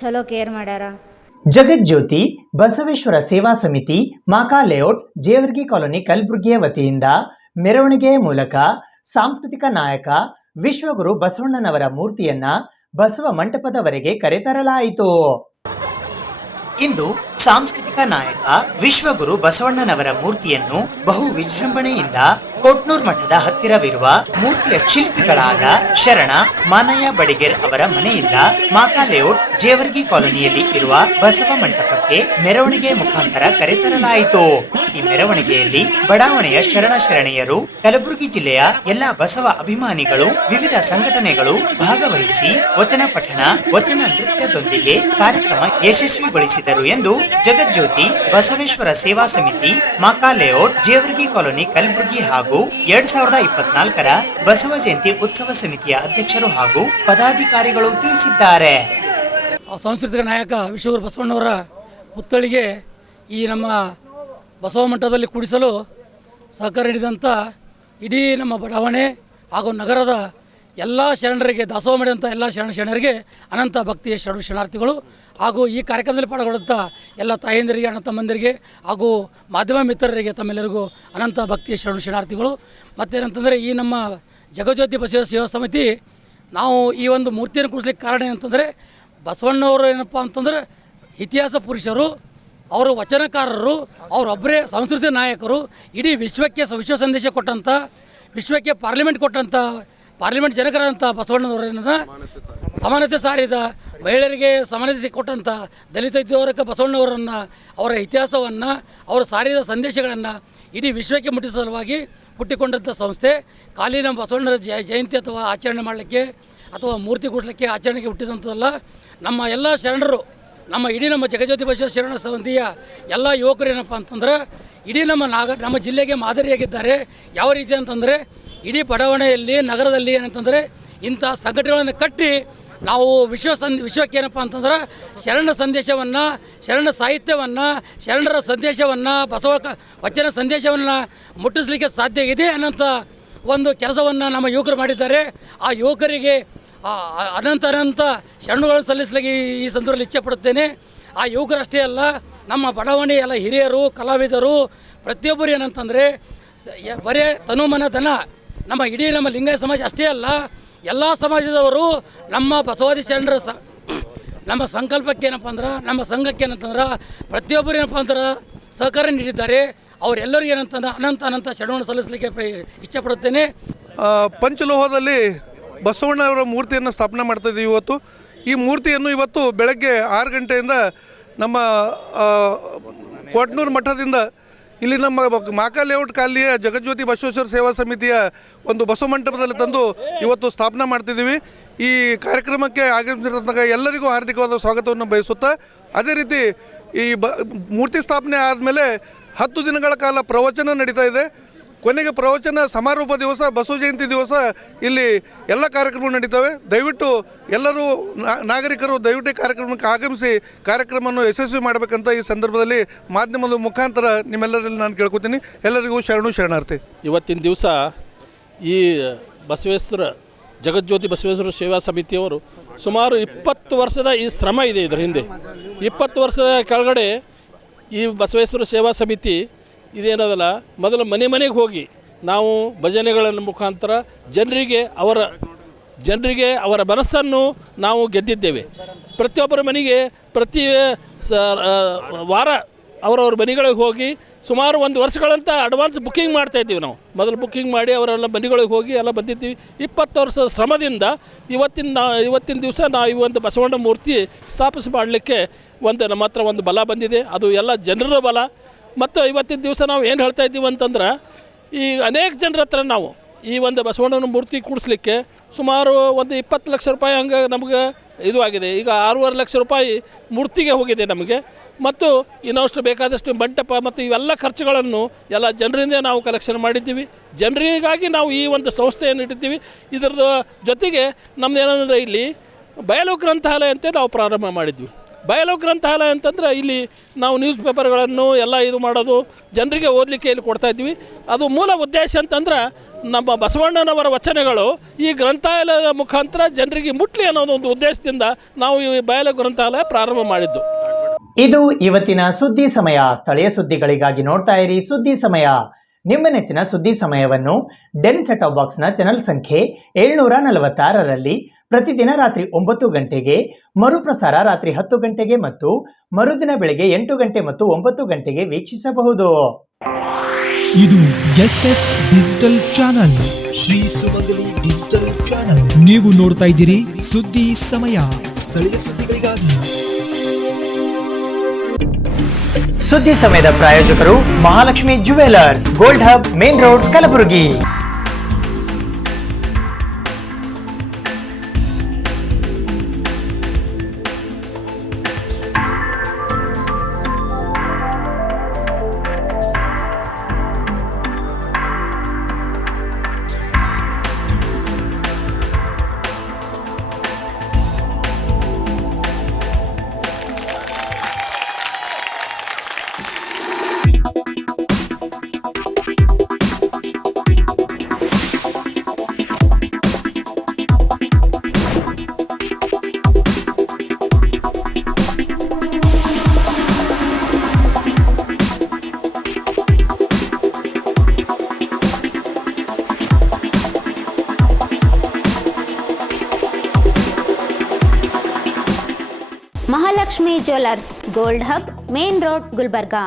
ಚಲೋ ಕೇರ್ ಮಾಡ್ಯಾರ. ಜಗಜ್ಯೋತಿ ಬಸವೇಶ್ವರ ಸೇವಾ ಸಮಿತಿ ಮಾಕಾ ಲೇಔಟ್ ಜೇವರ್ಗಿ ಕಾಲೋನಿ ಕಲಬುರಗಿಯ ವತಿಯಿಂದ ಮೆರವಣಿಗೆ ಮೂಲಕ ಸಾಂಸ್ಕೃತಿಕ ನಾಯಕ ವಿಶ್ವಗುರು ಬಸವಣ್ಣನವರ ಮೂರ್ತಿಯನ್ನ ಬಸವ ಮಂಟಪದವರೆಗೆ ಕರೆತರಲಾಯಿತು. ಇಂದು ಸಾಂಸ್ಕೃತಿಕ ನಾಯಕ ವಿಶ್ವಗುರು ಬಸವಣ್ಣನವರ ಮೂರ್ತಿಯನ್ನು ಬಹು ವಿಜೃಂಭಣೆಯಿಂದ ಕೊಟ್ನೂರ್ ಮಠದ ಹತ್ತಿರವಿರುವ ಮೂರ್ತಿಯ ಶಿಲ್ಪಿಗಳಾದ ಶರಣ ಮಾನಯ್ಯ ಬಡಿಗೇರ್ ಅವರ ಮನೆಯಿಂದ ಮಾಕಾ ಲೇಔಟ್ ಜೇವರ್ಗಿ ಕಾಲೋನಿಯಲ್ಲಿ ಇರುವ ಬಸವ ಮಂಟಪಕ್ಕೆ ಮೆರವಣಿಗೆ ಮುಖಾಂತರ ಕರೆತರಲಾಯಿತು. ಈ ಮೆರವಣಿಗೆಯಲ್ಲಿ ಬಡಾವಣೆಯ ಶರಣೆಯರು, ಕಲಬುರಗಿ ಜಿಲ್ಲೆಯ ಎಲ್ಲಾ ಬಸವ ಅಭಿಮಾನಿಗಳು, ವಿವಿಧ ಸಂಘಟನೆಗಳು ಭಾಗವಹಿಸಿ ವಚನ ಪಠಣ, ವಚನ ನೃತ್ಯದೊಂದಿಗೆ ಕಾರ್ಯಕ್ರಮ ಯಶಸ್ವಿಗೊಳಿಸಿದರು ಎಂದು ಜಗಜ್ಯೋತಿ ಬಸವೇಶ್ವರ ಸೇವಾ ಸಮಿತಿ ಮಾಕಾ ಲೇಔಟ್ ಜೇವರ್ಗಿ ಕಾಲೋನಿ ಕಲಬುರಗಿ ಹಾಗೂ 2024ರ ಬಸವ ಜಯಂತಿ ಉತ್ಸವ ಸಮಿತಿಯ ಅಧ್ಯಕ್ಷರು ಹಾಗೂ ಪದಾಧಿಕಾರಿಗಳು ತಿಳಿಸಿದ್ದಾರೆ. ಸಾಂಸ್ಕೃತಿಕ ನಾಯಕ ವಿಶ್ವಗುರು ಬಸವಣ್ಣವರ ಪುತ್ಥಳಿಗೆ ಈ ನಮ್ಮ ಬಸವ ಮಂಟಪದಲ್ಲಿ ಕೂಡಿಸಲು ಸಹಕಾರ ನೀಡಿದಂಥ ಇಡೀ ನಮ್ಮ ಬಡಾವಣೆ ಹಾಗೂ ನಗರದ ಎಲ್ಲ ಶರಣರಿಗೆ, ದಾಸೋಹ ಮಾಡಿದಂಥ ಎಲ್ಲ ಶರಣರಿಗೆ ಅನಂತ ಭಕ್ತಿಯ ಶರಣಾರ್ಥಿಗಳು ಹಾಗೂ ಈ ಕಾರ್ಯಕ್ರಮದಲ್ಲಿ ಪಾಲ್ಗೊಳ್ಳುವಂಥ ಎಲ್ಲ ತಾಯಂದಿರಿಗೆ, ಅಣ್ಣ ತಮ್ಮಂದಿರಿಗೆ ಹಾಗೂ ಮಾಧ್ಯಮ ಮಿತ್ರರಿಗೆ ತಮ್ಮೆಲ್ಲರಿಗೂ ಅನಂತ ಭಕ್ತಿಯ ಶರಣಾರ್ಥಿಗಳು. ಮತ್ತೇನಂತಂದರೆ ಈ ನಮ್ಮ ಜಗಜ್ಯೋತಿ ಬಸವ ಸೇವಾ ಸಮಿತಿ ನಾವು ಈ ಒಂದು ಮೂರ್ತಿಯನ್ನು ಕೂಡಿಸ್ಲಿಕ್ಕೆ ಕಾರಣ ಏನಂತಂದರೆ ಬಸವಣ್ಣವರು ಏನಪ್ಪ ಅಂತಂದರೆ ಇತಿಹಾಸ ಪುರುಷರು, ಅವರು ವಚನಕಾರರು, ಅವರೊಬ್ಬರೇ ಸಾಂಸ್ಕೃತಿಕ ನಾಯಕರು. ಇಡೀ ವಿಶ್ವಕ್ಕೆ ವಿಶ್ವ ಸಂದೇಶ ಕೊಟ್ಟಂಥ, ವಿಶ್ವಕ್ಕೆ ಪಾರ್ಲಿಮೆಂಟ್ ಜನಕರಾದಂಥ ಬಸವಣ್ಣನವರನ್ನು ಸಮಾನತೆ ಸಾರಿದ, ಮಹಿಳೆಯರಿಗೆ ಸಮಾನತೆ ಕೊಟ್ಟಂಥ, ದಲಿತ ಇದ್ದವರಕ್ಕೆ ಬಸವಣ್ಣವರನ್ನು, ಅವರ ಇತಿಹಾಸವನ್ನು, ಅವರು ಸಾರಿದ ಸಂದೇಶಗಳನ್ನು ಇಡೀ ವಿಶ್ವಕ್ಕೆ ಮುಟ್ಟಿಸುವ ಸಲುವಾಗಿ ಹುಟ್ಟಿಕೊಂಡಂಥ ಸಂಸ್ಥೆ. ಖಾಲಿ ನಮ್ಮ ಬಸವಣ್ಣರ ಜಯಂತಿ ಅಥವಾ ಆಚರಣೆ ಮಾಡಲಿಕ್ಕೆ ಅಥವಾ ಮೂರ್ತಿ ಕೂಡಲಿಕ್ಕೆ ಆಚರಣೆಗೆ ಹುಟ್ಟಿದಂಥದ್ದಲ್ಲ. ನಮ್ಮ ಎಲ್ಲ ಶರಣರು, ಇಡೀ ನಮ್ಮ ಜಗಜ್ಯೋತಿ ಬಸವ ಶರಣ ಸಮಿತಿಯ ಎಲ್ಲ ಯುವಕರು ಏನಪ್ಪ ಅಂತಂದ್ರೆ ಇಡೀ ನಮ್ಮ ಜಿಲ್ಲೆಗೆ ಮಾದರಿಯಾಗಿದ್ದಾರೆ. ಯಾವ ರೀತಿ ಅಂತಂದರೆ ಇಡೀ ಬಡಾವಣೆಯಲ್ಲಿ, ನಗರದಲ್ಲಿ ಏನಂತಂದರೆ ಇಂಥ ಸಂಘಟನೆಗಳನ್ನು ಕಟ್ಟಿ ನಾವು ವಿಶ್ವಕ್ಕೆ ಏನಪ್ಪ ಅಂತಂದ್ರೆ ಶರಣ ಸಂದೇಶವನ್ನು, ಶರಣ ಸಾಹಿತ್ಯವನ್ನು, ಶರಣರ ಸಂದೇಶವನ್ನು, ಬಸವ ವಚನ ಸಂದೇಶವನ್ನು ಮುಟ್ಟಿಸಲಿಕ್ಕೆ ಸಾಧ್ಯ ಇದೆ ಅನ್ನೋಂಥ ಒಂದು ಕೆಲಸವನ್ನು ನಮ್ಮ ಯುವಕರು ಮಾಡಿದ್ದಾರೆ. ಆ ಯುವಕರಿಗೆ ಅನಂತ ಶರಣುಗಳನ್ನು ಸಲ್ಲಿಸಲಿಕ್ಕೆ ಈ ಸಂದರ್ಭದಲ್ಲಿ ಇಚ್ಛೆ ಪಡುತ್ತೇನೆ. ಆ ಯುವಕರಷ್ಟೇ ಅಲ್ಲ, ನಮ್ಮ ಬಡಾವಣೆ ಎಲ್ಲ ಹಿರಿಯರು, ಕಲಾವಿದರು, ಪ್ರತಿಯೊಬ್ಬರು ಏನಂತಂದರೆ ಬರೇ ತನುಮನ ಧನ ನಮ್ಮ ಇಡೀ ನಮ್ಮ ಲಿಂಗಾಯತ ಸಮಾಜ ಅಷ್ಟೇ ಅಲ್ಲ, ಎಲ್ಲ ಸಮಾಜದವರು ನಮ್ಮ ಬಸವಾದಿ ಶರಣರ ನಮ್ಮ ಸಂಕಲ್ಪಕ್ಕೆ ಏನಪ್ಪ ಅಂದ್ರೆ, ನಮ್ಮ ಸಂಘಕ್ಕೆ ಏನಂತಂದ್ರೆ ಪ್ರತಿಯೊಬ್ಬರು ಏನಪ್ಪ ಅಂದ್ರೆ ಸಹಕಾರ ನೀಡಿದ್ದಾರೆ. ಅವರೆಲ್ಲರಿಗೂ ಏನಂತಂದ್ರೆ ಅನಂತ ಶರಣವನ್ನು ಸಲ್ಲಿಸಲಿಕ್ಕೆ ಇಷ್ಟಪಡುತ್ತೇನೆ. ಪಂಚಲೋಹದಲ್ಲಿ ಬಸವಣ್ಣವರ ಮೂರ್ತಿಯನ್ನು ಸ್ಥಾಪನೆ ಮಾಡ್ತಾಯಿದ್ದೀವಿ ಇವತ್ತು. ಈ ಮೂರ್ತಿಯನ್ನು ಇವತ್ತು ಬೆಳಗ್ಗೆ 6 ಗಂಟೆಯಿಂದ ನಮ್ಮ ಕೊಟ್ನೂರು ಮಠದಿಂದ ಇಲ್ಲಿ ನಮ್ಮ ಮಾಕಾ ಲೇಔಟ್ ಕಾಲನಿಯ ಜಗಜ್ಯೋತಿ ಬಸವೇಶ್ವರ ಸೇವಾ ಸಮಿತಿಯ ಒಂದು ಬಸವ ಮಂಟಪದಲ್ಲಿ ತಂದು ಇವತ್ತು ಸ್ಥಾಪನೆ ಮಾಡ್ತಿದ್ದೀವಿ. ಈ ಕಾರ್ಯಕ್ರಮಕ್ಕೆ ಆಗಮಿಸಿರ್ತಕ್ಕ ಎಲ್ಲರಿಗೂ ಹಾರ್ದಿಕವಾದ ಸ್ವಾಗತವನ್ನು ಬಯಸುತ್ತಾ, ಅದೇ ರೀತಿ ಈ ಮೂರ್ತಿ ಸ್ಥಾಪನೆ ಆದಮೇಲೆ 10 ದಿನಗಳ ಕಾಲ ಪ್ರವಚನ ನಡೀತಾ ಇದೆ. ಕೊನೆಗೆ ಪ್ರವಚನ ಸಮಾರೋಪ ದಿವಸ, ಬಸವ ಜಯಂತಿ ದಿವಸ ಇಲ್ಲಿ ಎಲ್ಲ ಕಾರ್ಯಕ್ರಮ ನಡೀತವೆ. ದಯವಿಟ್ಟು ಎಲ್ಲರೂ ನಾಗರಿಕರು ದಯವಿಟ್ಟು ಕಾರ್ಯಕ್ರಮಕ್ಕೆ ಆಗಮಿಸಿ ಕಾರ್ಯಕ್ರಮವನ್ನು ಯಶಸ್ವಿ ಮಾಡಬೇಕಂತ ಈ ಸಂದರ್ಭದಲ್ಲಿ ಮಾಧ್ಯಮದ ಮುಖಾಂತರ ನಿಮ್ಮೆಲ್ಲರಲ್ಲಿ ನಾನು ಕೇಳ್ಕೊತೀನಿ. ಎಲ್ಲರಿಗೂ ಶರಣಾರ್ಥಿ. ಇವತ್ತಿನ ದಿವಸ ಈ ಜಗಜ್ಯೋತಿ ಬಸವೇಶ್ವರ ಸೇವಾ ಸಮಿತಿಯವರು ಸುಮಾರು 20 ವರ್ಷದ ಈ ಶ್ರಮ ಇದೆ. ಇದರ ಹಿಂದೆ 20 ವರ್ಷದ ಕೆಳಗಡೆ ಈ ಬಸವೇಶ್ವರ ಸೇವಾ ಸಮಿತಿ ಇದೇನದಲ್ಲ, ಮೊದಲು ಮನೆಗೆ ಹೋಗಿ ನಾವು ಭಜನೆಗಳ ಮುಖಾಂತರ ಜನರಿಗೆ ಅವರ ಮನಸ್ಸನ್ನು ನಾವು ಗೆದ್ದಿದ್ದೇವೆ. ಪ್ರತಿಯೊಬ್ಬರ ಮನೆಗೆ ಪ್ರತಿ ವಾರ ಅವರವ್ರ ಮನೆಗಳಿಗೆ ಹೋಗಿ ಸುಮಾರು 1 ವರ್ಷಗಳಂತ ಅಡ್ವಾನ್ಸ್ ಬುಕ್ಕಿಂಗ್ ಮಾಡ್ತಾಯಿದ್ದೀವಿ. ನಾವು ಮೊದಲು ಬುಕ್ಕಿಂಗ್ ಮಾಡಿ ಅವರೆಲ್ಲ ಮನೆಗಳಿಗೆ ಹೋಗಿ ಎಲ್ಲ ಬಂದಿದ್ದೀವಿ. 20 ವರ್ಷದ ಶ್ರಮದಿಂದ ಇವತ್ತಿನ ದಿವಸ ನಾವು ಈ ಒಂದು ಬಸವಣ್ಣ ಮೂರ್ತಿ ಸ್ಥಾಪಿಸಿ ಮಾಡಲಿಕ್ಕೆ ನಮ್ಮ ಹತ್ರ ಒಂದು ಬಲ ಬಂದಿದೆ. ಅದು ಎಲ್ಲ ಜನರ ಬಲ. ಮತ್ತು ಇವತ್ತಿನ ದಿವಸ ನಾವು ಏನು ಹೇಳ್ತಾ ಇದ್ದೀವಿ ಅಂತಂದ್ರೆ, ಈ ಅನೇಕ ಜನರ ಹತ್ರ ನಾವು ಈ ಒಂದು ಬಸವಣ್ಣನ ಮೂರ್ತಿ ಕೂಡಿಸ್ಲಿಕ್ಕೆ ಸುಮಾರು ಒಂದು 20 ಲಕ್ಷ ರೂಪಾಯಿ ಹಂಗೆ ನಮಗೆ ಇದು ಆಗಿದೆ. ಈಗ 6.5 ಲಕ್ಷ ರೂಪಾಯಿ ಮೂರ್ತಿಗೆ ಹೋಗಿದೆ ನಮಗೆ. ಮತ್ತು ಇನ್ನಷ್ಟು ಬೇಕಾದಷ್ಟು ಮಂಟಪ ಮತ್ತು ಇವೆಲ್ಲ ಖರ್ಚುಗಳನ್ನು ಎಲ್ಲ ಜನರಿಂದ ನಾವು ಕಲೆಕ್ಷನ್ ಮಾಡಿದ್ದೀವಿ. ಜನರಿಗಾಗಿ ನಾವು ಈ ಒಂದು ಸಂಸ್ಥೆಯನ್ನು ಇಟ್ಟಿದ್ದೀವಿ. ಇದರದ ಜೊತೆಗೆ ನಮ್ದು ಏನಂದರೆ ಇಲ್ಲಿ ಬಯಲು ಗ್ರಂಥಾಲಯ ಅಂತ ನಾವು ಪ್ರಾರಂಭ ಮಾಡಿದ್ವಿ. ಬಯಲು ಗ್ರಂಥಾಲಯ ಅಂತಂದರೆ ಇಲ್ಲಿ ನಾವು ನ್ಯೂಸ್ ಪೇಪರ್ಗಳನ್ನು ಎಲ್ಲ ಇದು ಮಾಡೋದು, ಜನರಿಗೆ ಓದಲಿಕ್ಕೆ ಇಲ್ಲಿ ಕೊಡ್ತಾಯಿದ್ವಿ. ಅದು ಮೂಲ ಉದ್ದೇಶ ಅಂತಂದ್ರೆ ನಮ್ಮ ಬಸವಣ್ಣನವರ ವಚನಗಳು ಈ ಗ್ರಂಥಾಲಯದ ಮುಖಾಂತರ ಜನರಿಗೆ ಮುಟ್ಲಿ ಅನ್ನೋದು ಒಂದು ಉದ್ದೇಶದಿಂದ ನಾವು ಈ ಬಯಲು ಗ್ರಂಥಾಲಯ ಪ್ರಾರಂಭ ಮಾಡಿದ್ದು. ಇದು ಇವತ್ತಿನ ಸುದ್ದಿ ಸಮಯ. ಸ್ಥಳೀಯ ಸುದ್ದಿಗಳಿಗಾಗಿ ನೋಡ್ತಾ ಇರಿ ಸುದ್ದಿ ಸಮಯ. ನಿಮ್ಮ ನೆಚ್ಚಿನ ಸುದ್ದಿ ಸಮಯವನ್ನು ಡೆನ್ ಸೆಟ್ ಆಫ್ ಬಾಕ್ಸ್ನ ಚಾನಲ್ ಸಂಖ್ಯೆ 746ರಲ್ಲಿ ಪ್ರತಿದಿನ ರಾತ್ರಿ 9 ಗಂಟೆಗೆ, ಮರುಪ್ರಸಾರ ರಾತ್ರಿ 10 ಗಂಟೆಗೆ ಮತ್ತು ಮರುದಿನ ಬೆಳಗ್ಗೆ 8 ಗಂಟೆ ಮತ್ತು 9 ಗಂಟೆಗೆ ವೀಕ್ಷಿಸಬಹುದು. ಇದು ಎಸ್ಎಸ್ ಡಿಜಿಟಲ್ ಚಾನಲ್, ಶ್ರೀ ಸುಮಂಗಲಿ ಡಿಜಿಟಲ್ ಚಾನಲ್. ನೀವು ನೋಡ್ತಾ ಇದ್ದೀರಿ ಸುದ್ದಿ ಸಮಯ, ಸ್ಥಳೀಯ ಸುದ್ದಿಗಳಿಗಾಗಿ. ಸುದ್ದಿ ಸಮಯದ ಪ್ರಾಯೋಜಕರು Mahalakshmi jewellers, gold hub, main road, Kalaburagi. Mahalakshmi jewellers, gold hub, main road, Gulbarga.